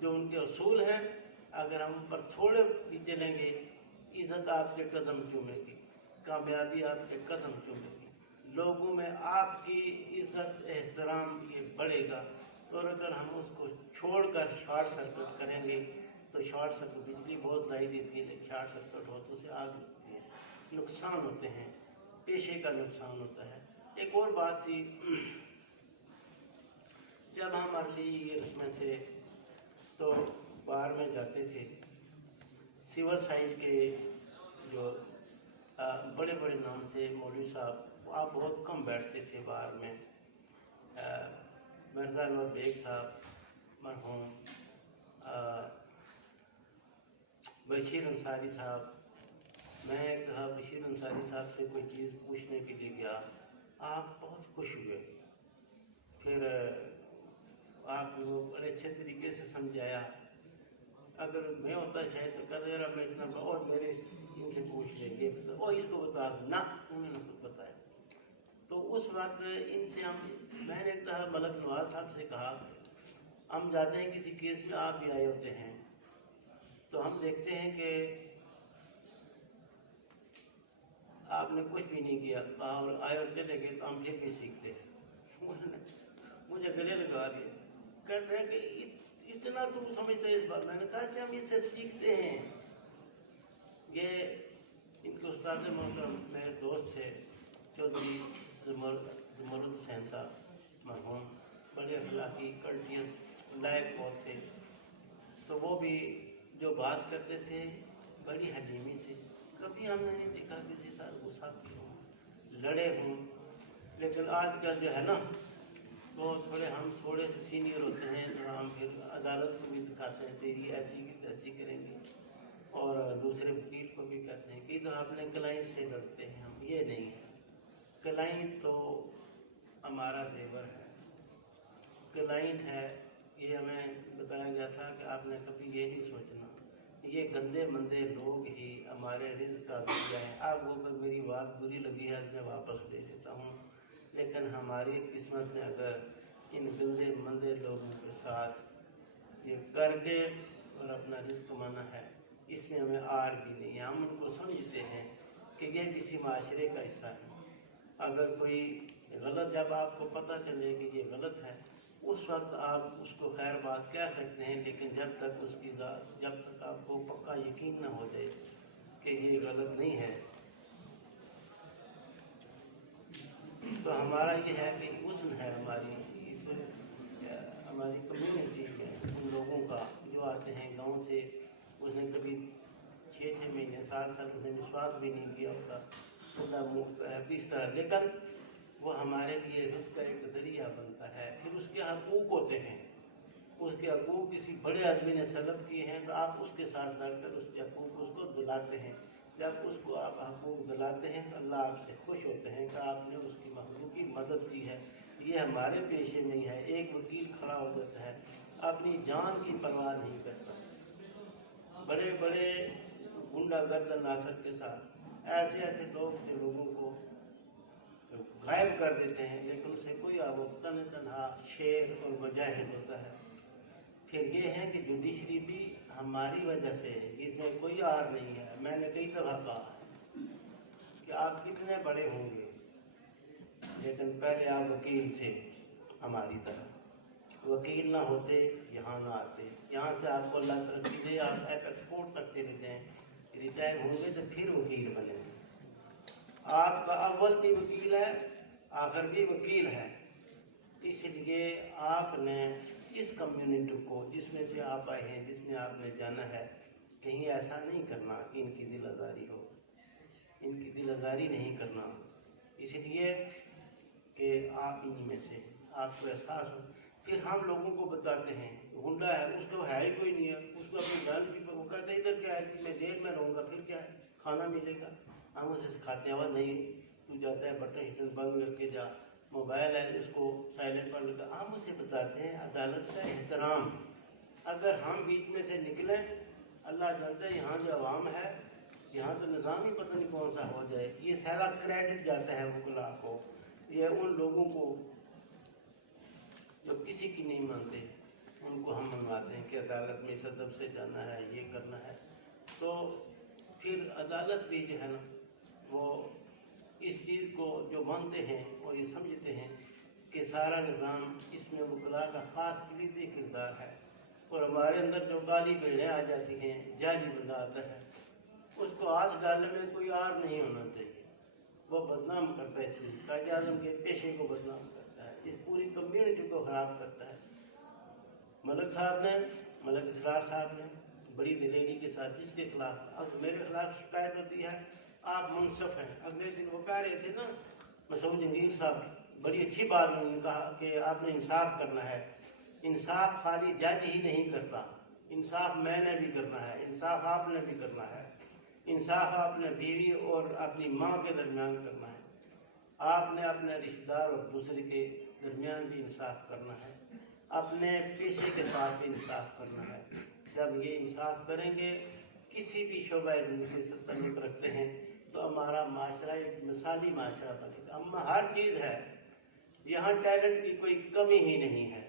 جو ان کے اصول ہیں، اگر ہم پر تھوڑے بھی چلیں گے، عزت آپ کے قدم چومے گی، کامیابی آپ کے قدم چومے گی، لوگوں میں آپ کی عزت احترام یہ بڑھے گا. اور اگر ہم اس کو چھوڑ کر شارٹ سرکٹ کریں گے تو شارٹ سرکٹ بجلی بہت لائی دیتی ہے، لیکن شارٹ سرکٹ ہو تو اسے آگ لگتی ہے، نقصان ہوتے ہیں، پیشے کا نقصان ہوتا ہے. ایک اور بات تھی، جب ہم ارلی ایئرس میں تھے تو بار میں جاتے تھے، سول سائڈ کے جو بڑے بڑے نام تھے، مولوی صاحب، آپ بہت کم بیٹھتے تھے بار میں. مرزا انور بیگ صاحب مرحوم، बशीर अंसारी साहब, मैं एक दफ़ा बशीर अंसारी साहब से कोई चीज़ पूछने के लिए गया, आप बहुत खुश हुए, फिर आपने वो बड़े अच्छे तरीके से समझाया। अगर मैं होता शायद तो कहता यार मैं इतना और मेरे इनसे पूछ लेंगे और इसको बता दो ना, उन्होंने कुछ बताया। तो उस वक्त इनसे मैंने एक दफ़ा मलक नवाज साहब से कहा, हम जाते हैं किसी केस में, आप भी आए होते हैं, तो हम देखते हैं कि आपने कुछ भी नहीं किया और आए और चले गए, तो हम फिर भी सीखते हैं। उन्होंने मुझे गले लगा दिया, कहते हैं कि इतना तुम समझते इस बात। मैंने कहा कि हम इससे सीखते हैं। ये इनके उस्ताद मोहतरम मेरे दोस्त थे चौधरी जुमरुल हुसैन साहब मरहूम, बड़े अखलाकी कर्टियस लायक बहुत थे। तो वो भी जो बात करते थे बड़ी हलीमी से, कभी हमने नहीं देखा किसी साथ गुस्सा की हो, लड़े हों। लेकिन आजकल जो है ना, तो हम थोड़े से सीनियर होते हैं, तो हम फिर अदालत को भी दिखाते हैं तेरी ऐसी की तैसी करेंगे, और दूसरे वकील को भी कहते हैं कि तो अपने क्लाइंट से लड़ते हैं हम। ये नहीं है, क्लाइंट तो हमारा जेवर है, क्लाइंट है। ये हमें बताया गया था कि आपने कभी ये नहीं सोचना ये गंदे मंदे लोग ही हमारे रिज़्क़ का ज़रिया है। आपको अगर मेरी बात बुरी लगी है मैं वापस ले लेता हूँ, लेकिन हमारी किस्मत में अगर इन गंदे मंदे लोगों के साथ ये करके और अपना रिज़्क़ कमाना है, इसमें हमें आर भी नहीं है। हम उनको समझते हैं कि ये किसी माशरे का हिस्सा है। अगर कोई गलत, जब आपको पता चले कि ये गलत है, उस वक्त आप उसको खैर बात कह सकते हैं, लेकिन जब तक आपको पक्का यकीन न हो जाए कि ये गलत नहीं है, तो हमारा ये है कि हुस्न है हमारी कम्युनिटी में उन लोगों का जो आते हैं गांव से। उसने कभी 6-6 महीने 7 साल उसने विश्वास भी नहीं किया होता खुदा मुँह इस तरह, लेकिन वो हमारे लिए रिज़्क़ का एक ज़रिया बनता है। फिर उसके हकूक़ होते हैं, उसके हकूक़ किसी बड़े आदमी ने तलब किए हैं तो आप उसके साथ लड़कर उसके हकूक़ उसको दिलाते हैं। जब उसको आप हकूक़ दिलाते हैं तो अल्लाह आपसे खुश होते हैं कि आपने उसकी मखलूक की मदद की है। ये हमारे पेशे में ही है। एक वकील खड़ा हो जाता है, अपनी जान की परवाह नहीं करता, बड़े बड़े गुंडागर्द नासर के साथ ऐसे लोगों को गायब कर देते हैं, लेकिन उसे कोई तनहा शेर और मुजाहिद होता है। फिर ये है कि जुडिशरी भी हमारी वजह से है, इसमें कोई आर नहीं है। मैंने कई दफ़ा कहा है कि आप कितने बड़े होंगे, लेकिन पहले आप वकील थे हमारी तरह। वकील ना होते यहाँ ना आते, यहाँ से आपको अल्लाह तरक्की दे, आप एक्सपोर्ट तक चले जाएँ, रिटायर होंगे तो फिर वकील बनेंगे। आपका अव्वल भी वकील है, आखिर भी वकील है। इसलिए आपने इस कम्युनिटी को जिसमें से आप आए हैं, जिसमें आपने जाना है, कहीं ऐसा नहीं करना कि इनकी दिल आज़ारी हो, इनकी दिल आज़ारी नहीं करना। इसलिए कि आप इन्हीं में से आपको एहसास हो। फिर हम लोगों को बताते हैं गुंडा है, उसको है ही कोई नहीं है, उसको अपनी जान की वो कहते हैं इधर क्या है, मैं जेल में रहूँगा, फिर क्या है, खाना मिलेगा। हम उसे सिखाते हैं नहीं, तू जाता है बटन हिटन बंद करके जा, मोबाइल है इसको साइलेंट पर लगा। हम उसे बताते हैं अदालत का एहतराम। अगर हम बीच में से निकले, अल्लाह जानता है यहाँ जो आवाम है, यहाँ तो निज़ाम ही पता नहीं कौन सा हो जाए। ये सारा क्रेडिट जाता है वकला को, ये उन लोगों को जो किसी की नहीं मानते, उनको हम मनवाते हैं कि अदालत में सदब से जाना है, ये करना है। तो फिर अदालत भी जो है ना, वो इस चीज़ को जो मानते हैं और ये समझते हैं कि सारा निज़ाम इसमें वकला का ख़ास कलीदी किरदार है। और हमारे अंदर जो काली भेड़ें आ जाती हैं, जाली बंदा आता है, उसको आँच डालने में कोई आर नहीं होना चाहिए। वो बदनाम करता है, इसलिए कायदे आज़म के पेशे को बदनाम करता है, इस पूरी कम्युनिटी को ख़राब करता है। मलक इसरार साहब ने बड़ी दिलेरी के साथ जिसके खिलाफ अब मेरे खिलाफ शिकायत होती है, आप मुनसफ हैं। अगले दिन वो कह रहे थे ना, मसूद जंगीर साहब, बड़ी अच्छी बात उन्होंने कहा कि आपने इंसाफ करना है। इंसाफ खाली जज ही नहीं करता, इंसाफ मैंने भी करना है, इंसाफ आपने भी करना है, इंसाफ आपने बीवी और अपनी माँ के दरमियान करना है, आपने अपने रिश्तेदार और दूसरे के दरमियान भी इंसाफ करना है, अपने पेशे के साथ भी इंसाफ करना है। जब ये इंसाफ करेंगे, किसी भी शोबा ज़िंदगी से ताल्लुक़ रखते हैं, तो हमारा माशरा एक मिसाली माशरा बनेगा। हम हर चीज़ है, यहाँ टैलेंट की कोई कमी ही नहीं है।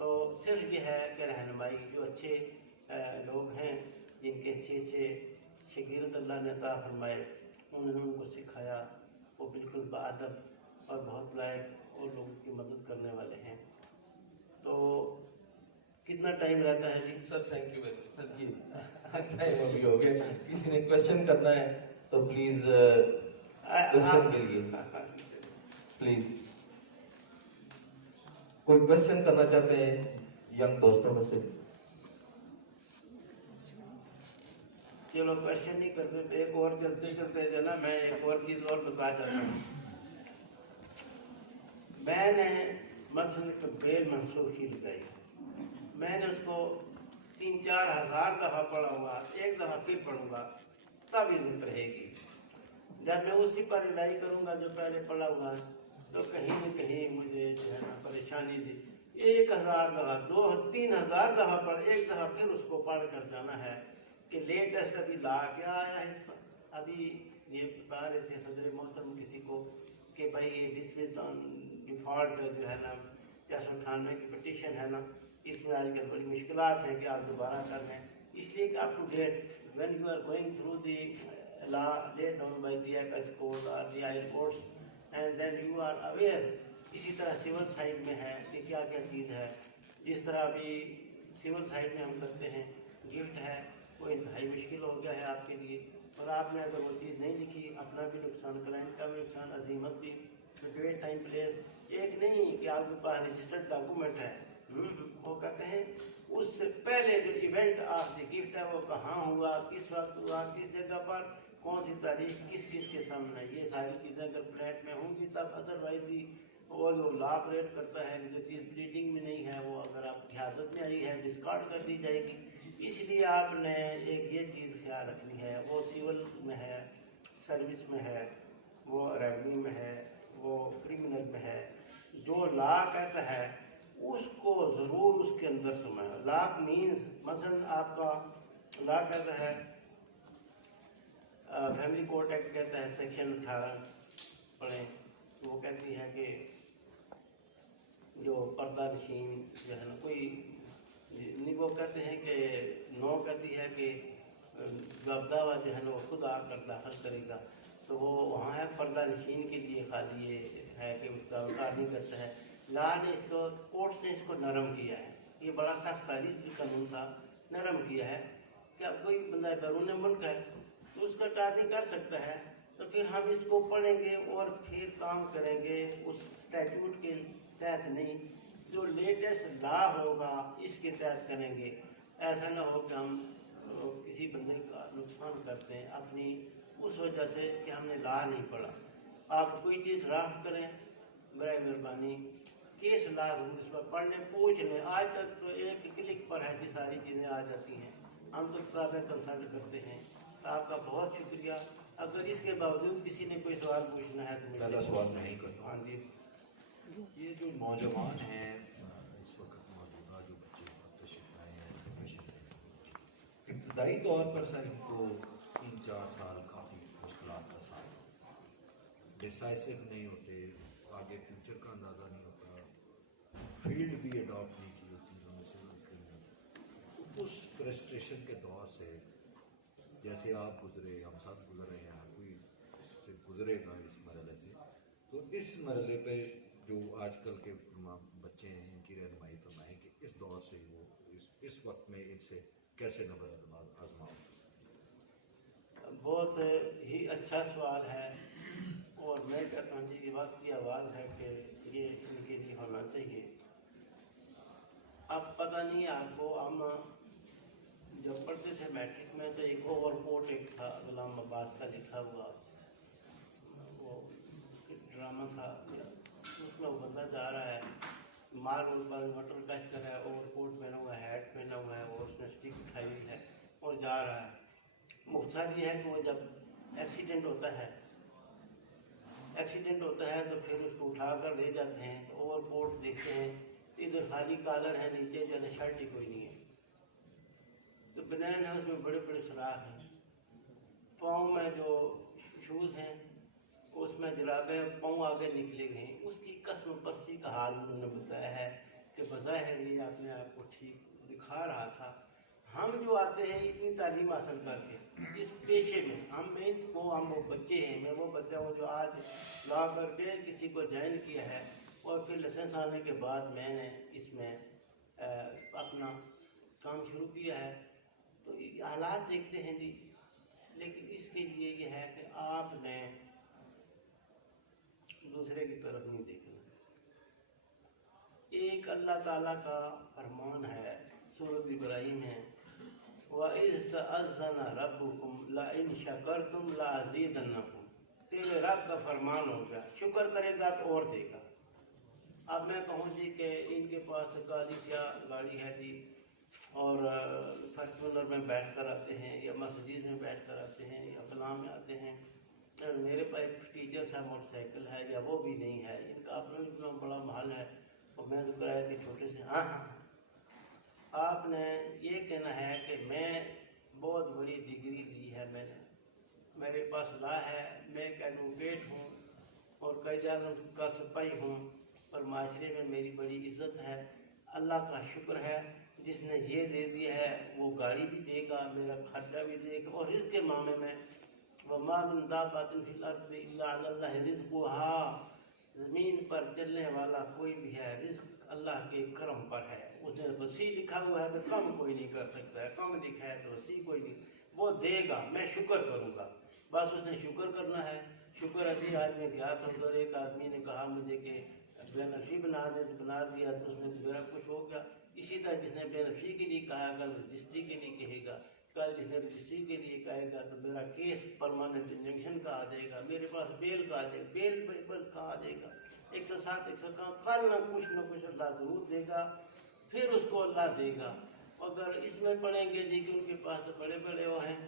तो सिर्फ ये है कि रहनुमाई, जो अच्छे लोग हैं, जिनके अच्छे अच्छे शागिर्द अल्लाह ने अता फरमाए, उन्होंने उनको सिखाया, वो बिल्कुल बाअदब और बहुत लायक और लोगों की मदद करने वाले हैं। तो कितना टाइम रहता है जी? Sir thank you very much sir, ये टाइम अभी हो गया। किसी ने क्वेश्चन करना है तो प्लीज क्वेश्चन के लिए प्लीज, कोई क्वेश्चन करना चाहते हैं यंग दोस्तों में से? चलो क्वेश्चन नहीं करते तो एक और चलते चलते जो ना, मैं एक और चीज़ और बता चाहता हूँ। मैंने मसल एक बेल मनसूखी लगाई, मैंने उसको 3-4 हज़ार दफ़ा पढ़ा हुआ, एक दफ़ा फिर पढ़ूंगा तब इज्जत रहेगी। जब मैं उसी पर रिलाई करूंगा जो पहले पढ़ा हुआ है, तो कहीं न कहीं मुझे जो है ना परेशानी दी। 1000 दफ़ा 2-3 हज़ार दफ़ा पढ़, एक दफ़ा फिर उसको पढ़ कर जाना है कि लेटेस्ट अभी ला क्या आया है इस पर। अभी ये बता रहे थे सदर मोहतरम किसी को कि भाई ये डिफ़ॉल्ट जो है ना 498 की पटिशन है ना, इसमें आजकल बड़ी मुश्किलात हैं कि आप दोबारा कर लें, इसलिए कि up to date when you are going through the law laid down by the apex court और the higher courts and then you are aware. इसी तरह सिविल साइड में है कि क्या क्या चीज़ है। जिस तरह अभी सिविल साइड में हम करते हैं, गिफ्ट है, वो इंतहाई मुश्किल हो गया है आपके लिए, और आपने अगर वो चीज़ नहीं लिखी, अपना भी नुकसान, क्लाइंट का भी नुकसान, अजीमत भी। डेट टाइम प्लेस एक नहीं कि आपके पास रजिस्टर्ड डॉक्यूमेंट है, वो कहते हैं उससे पहले जो इवेंट ऑफ द गिफ्ट है वो कहाँ हुआ, किस वक्त हुआ, किस जगह पर, कौन सी तारीख, किस किस के सामने, ये सारी चीज़ें अगर फ्लैट में होंगी तब। अदरवाइज ही वो जो लॉ ऑपरेट करता है, जो चीज़ ब्रीडिंग में नहीं है वो अगर आपकी हाजत में आई है डिस्कार्ड कर दी जाएगी। इसलिए आपने एक ये चीज़ ख्याल रखनी है, वो सिविल में है, सर्विस में है, वो रेवेन्यू में है, वो क्रिमिनल में है, जो लॉ कहता है उसको ज़रूर उसके अंदर सुना। लॉ मीन्स मसलन आपका लॉ कहता है, फैमिली कोर्ट एक्ट कहता है सेक्शन 18 पढ़ें, तो वो कहती है कि जो पर्दा नशीन जो है ना, कोई नहीं, वो कहते हैं कि नौ कहती है कि दावा जो है ना वो खुद आकर दाखिल करेगा, तो वो वहाँ है पर्दा नशीन के लिए खाली ये है कि उसका नहीं करता है। ला ने इसको, कोर्ट ने इसको नरम किया है, ये बड़ा सख्त तारीख कानून था, नरम किया है कि अब कोई बंदा बैरून मुल्क है तो उसका टार्निंग कर सकता है, तो फिर हम इसको पढ़ेंगे और फिर काम करेंगे उस स्टैट्यूट के तहत नहीं, जो लेटेस्ट लॉ होगा इसके तहत करेंगे। ऐसा ना हो कि हम किसी बंदे का नुकसान करते हैं अपनी उस वजह से कि हमने लॉ नहीं पढ़ा। आप कोई चीज़ ड्राफ्ट करें, बराए मेहरबानी केस लॉ जरूर इस पर पढ़ लें, पूछ लें। आज तक तो एक क्लिक पर है कि सारी चीज़ें आ जाती हैं, हम तो किताबें कंसल्ट करते हैं। आपका बहुत शुक्रिया। अगर इसके बावजूद किसी ने कोई सवाल पूछना है तो पहला सवाल मैं ही करता हूँ। हाँ जी। ये जो नौजवान हैं इस वक्त मौजूदा जो बच्चे तशरीफ लाए हैं प्रोफेशन में, इब्तदाई तौर पर सर इनको 3-4 साल काफ़ी मुश्किलात का सामना, डिसाइसिव नहीं होते, आगे फ्यूचर का अंदाज़ा नहीं होता, फील्ड भी अडॉप्ट नहीं की होती उन्होंने सिविल फील्ड। उस फ्रस्ट्रेशन के दौर से जैसे आप गुजरे, हम सब गुजर रहे हैं, कोई इससे गुजरेगा इस मरहले से, तो इस मरहले पे जो आजकल के बच्चे हैं इनकी रहनुमाई फरमाएं कि इस दौर से वो इस वक्त में इनसे कैसे नबर आजमाओ। बहुत ही अच्छा सवाल है, और मैं कहता हूँ जी वक्त की आवाज़ है कि ये इनके लिए होना चाहिए। अब पता नहीं आपको, हम जब पढ़ते थे मैट्रिक में तो एक ओवरकोट एक था गुलाम अब्बास का लिखा हुआ, वो ड्रामा था, उसमें वो बंदा जा रहा है मार रोड पर मटर कस कर है, ओवर कोट पहना हुआ है, हैट पहना हुआ है, और उसने स्टिक उठाई हुई है और जा रहा है। मुख्तार ये है कि वो जब एक्सीडेंट होता है तो फिर उसको उठा कर ले जाते हैं, तो ओवर कोट देखते हैं, इधर खाली कॉलर है, नीचे जो है शर्ट ही कोई नहीं है, तो बनैन है, उसमें बड़े बड़े सुराख हैं, पाँव में जो शूज़ हैं उसमें जराबे पाँव आगे निकले गए। उसकी कसम परसी का हाल उन्होंने बताया है कि बज़ाहिर ये अपने आप को ठीक दिखा रहा था। हम जो आते हैं इतनी तालीम हासिल करके इस पेशे में, हम वो बच्चे हैं, मैं वो बच्चा हूँ जो आज लॉ करके किसी को ज्वाइन किया है और फिर लाइसेंस आने के बाद मैंने इसमें अपना काम शुरू किया है। तो हालात देखते हैं जी, लेकिन इसके लिए ये है कि आपने दूसरे की तरफ नहीं देखना। एक अल्लाह ताला का फरमान है सूरत इब्राहिम है, वइज़ तअज़्ज़ना रब्बुकुम लइन शकरतुम लअज़ीदन्नकुम, तेरे रब का फरमान होगा, शुक्र करेगा तो और देगा। अब मैं कहूँ जी कि इनके पास काली क्या गाड़ी है जी, और फॉर्च्यूनर में बैठ कर आते हैं या मर्सिडीज़ में बैठ कर आते हैं या फलां में आते हैं, मेरे पास एक टीचर सा मोटरसाइकिल है या वो भी नहीं है, इनका अपना इतना बड़ा महल है, और मैं तो कराया कि छोटे से हाँ आपने ये कहना है कि मैं बहुत बड़ी डिग्री ली है, मेरे पास ला है, मैं एक एडवोकेट हूँ और कई जगहों का सिपाही हूँ और माशरे में मेरी बड़ी इज्जत है। अल्लाह का शुक्र है जिसने ये दे दिया है, वो गाड़ी भी देगा, मेरा खर्चा भी देगा, और इसके मामले में वमा मिन दाब्बतिन फिल अर्दि इल्ला अल्लाह रिज़्क़ुहा, ज़मीन पर चलने वाला कोई भी है रिज़्क़ अल्लाह के करम पर है। उसने वसी लिखा हुआ है तो कम कोई नहीं कर सकता है, कम लिखा है तो वसी कोई नहीं, वो देगा, मैं शुक्र करूँगा, बस उसने शुक्र करना है। शुक्र अभी आज मैं गया था उधर, एक आदमी ने कहा मुझे कि बेनफ़ी बना दे, तो बना दिया, तो उसमें मेरा कुछ हो गया। इसी तरह जिसने बेनफ़ी के लिए कहा, कल रजिस्ट्री के लिए कहेगा, कल जिसने रजिस्ट्री के लिए कहेगा तो मेरा केस परमानेंट इंजंक्शन का आ जाएगा, मेरे पास बेल का आ जाएगा, बेल का आ जाएगा, 107 100 कल ना कुछ अल्लाह ज़रूर देगा, फिर उसको अल्लाह देगा। अगर इसमें पढ़ेंगे जी कि उनके पास तो बड़े बड़े वो हैं,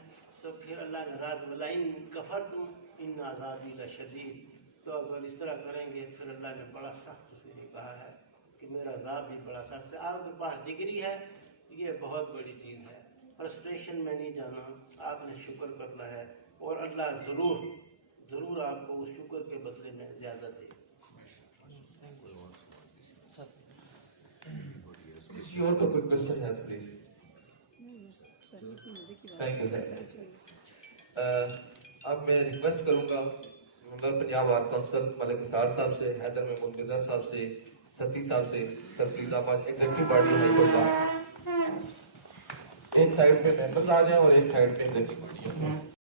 तो फिर अल्लाह नाराज़, वलाइन कफ़रतुम इन अज़ाबी लशदीद, तो अगर इस तरह करेंगे फिर अल्लाह ने बड़ा सख्त उसने कहा है कि मेरा अज़ाब भी बड़ा सख्त है। आपके पास डिग्री है, ये बहुत बड़ी चीज़ है, फ्रस्ट्रेशन में नहीं जाना, आपने शुक्र करना है और अल्लाह ज़रूर आपको उस शुक्र के बदले में ज़्यादा दे। किसी और का कोई क्वेश्चन है प्लीज? Thank you sir. अब मैं रिक्वेस्ट करूंगा member Punjab bar council Malik Nisar साहब से, हैदर महमूद मिर्जा साहब से, सती साहब से, sir Faridabad executive body high court का एक साइड पे मेंबर्स आ जाएं और एक साइड पे एग्जीक्यूटिव बॉडी।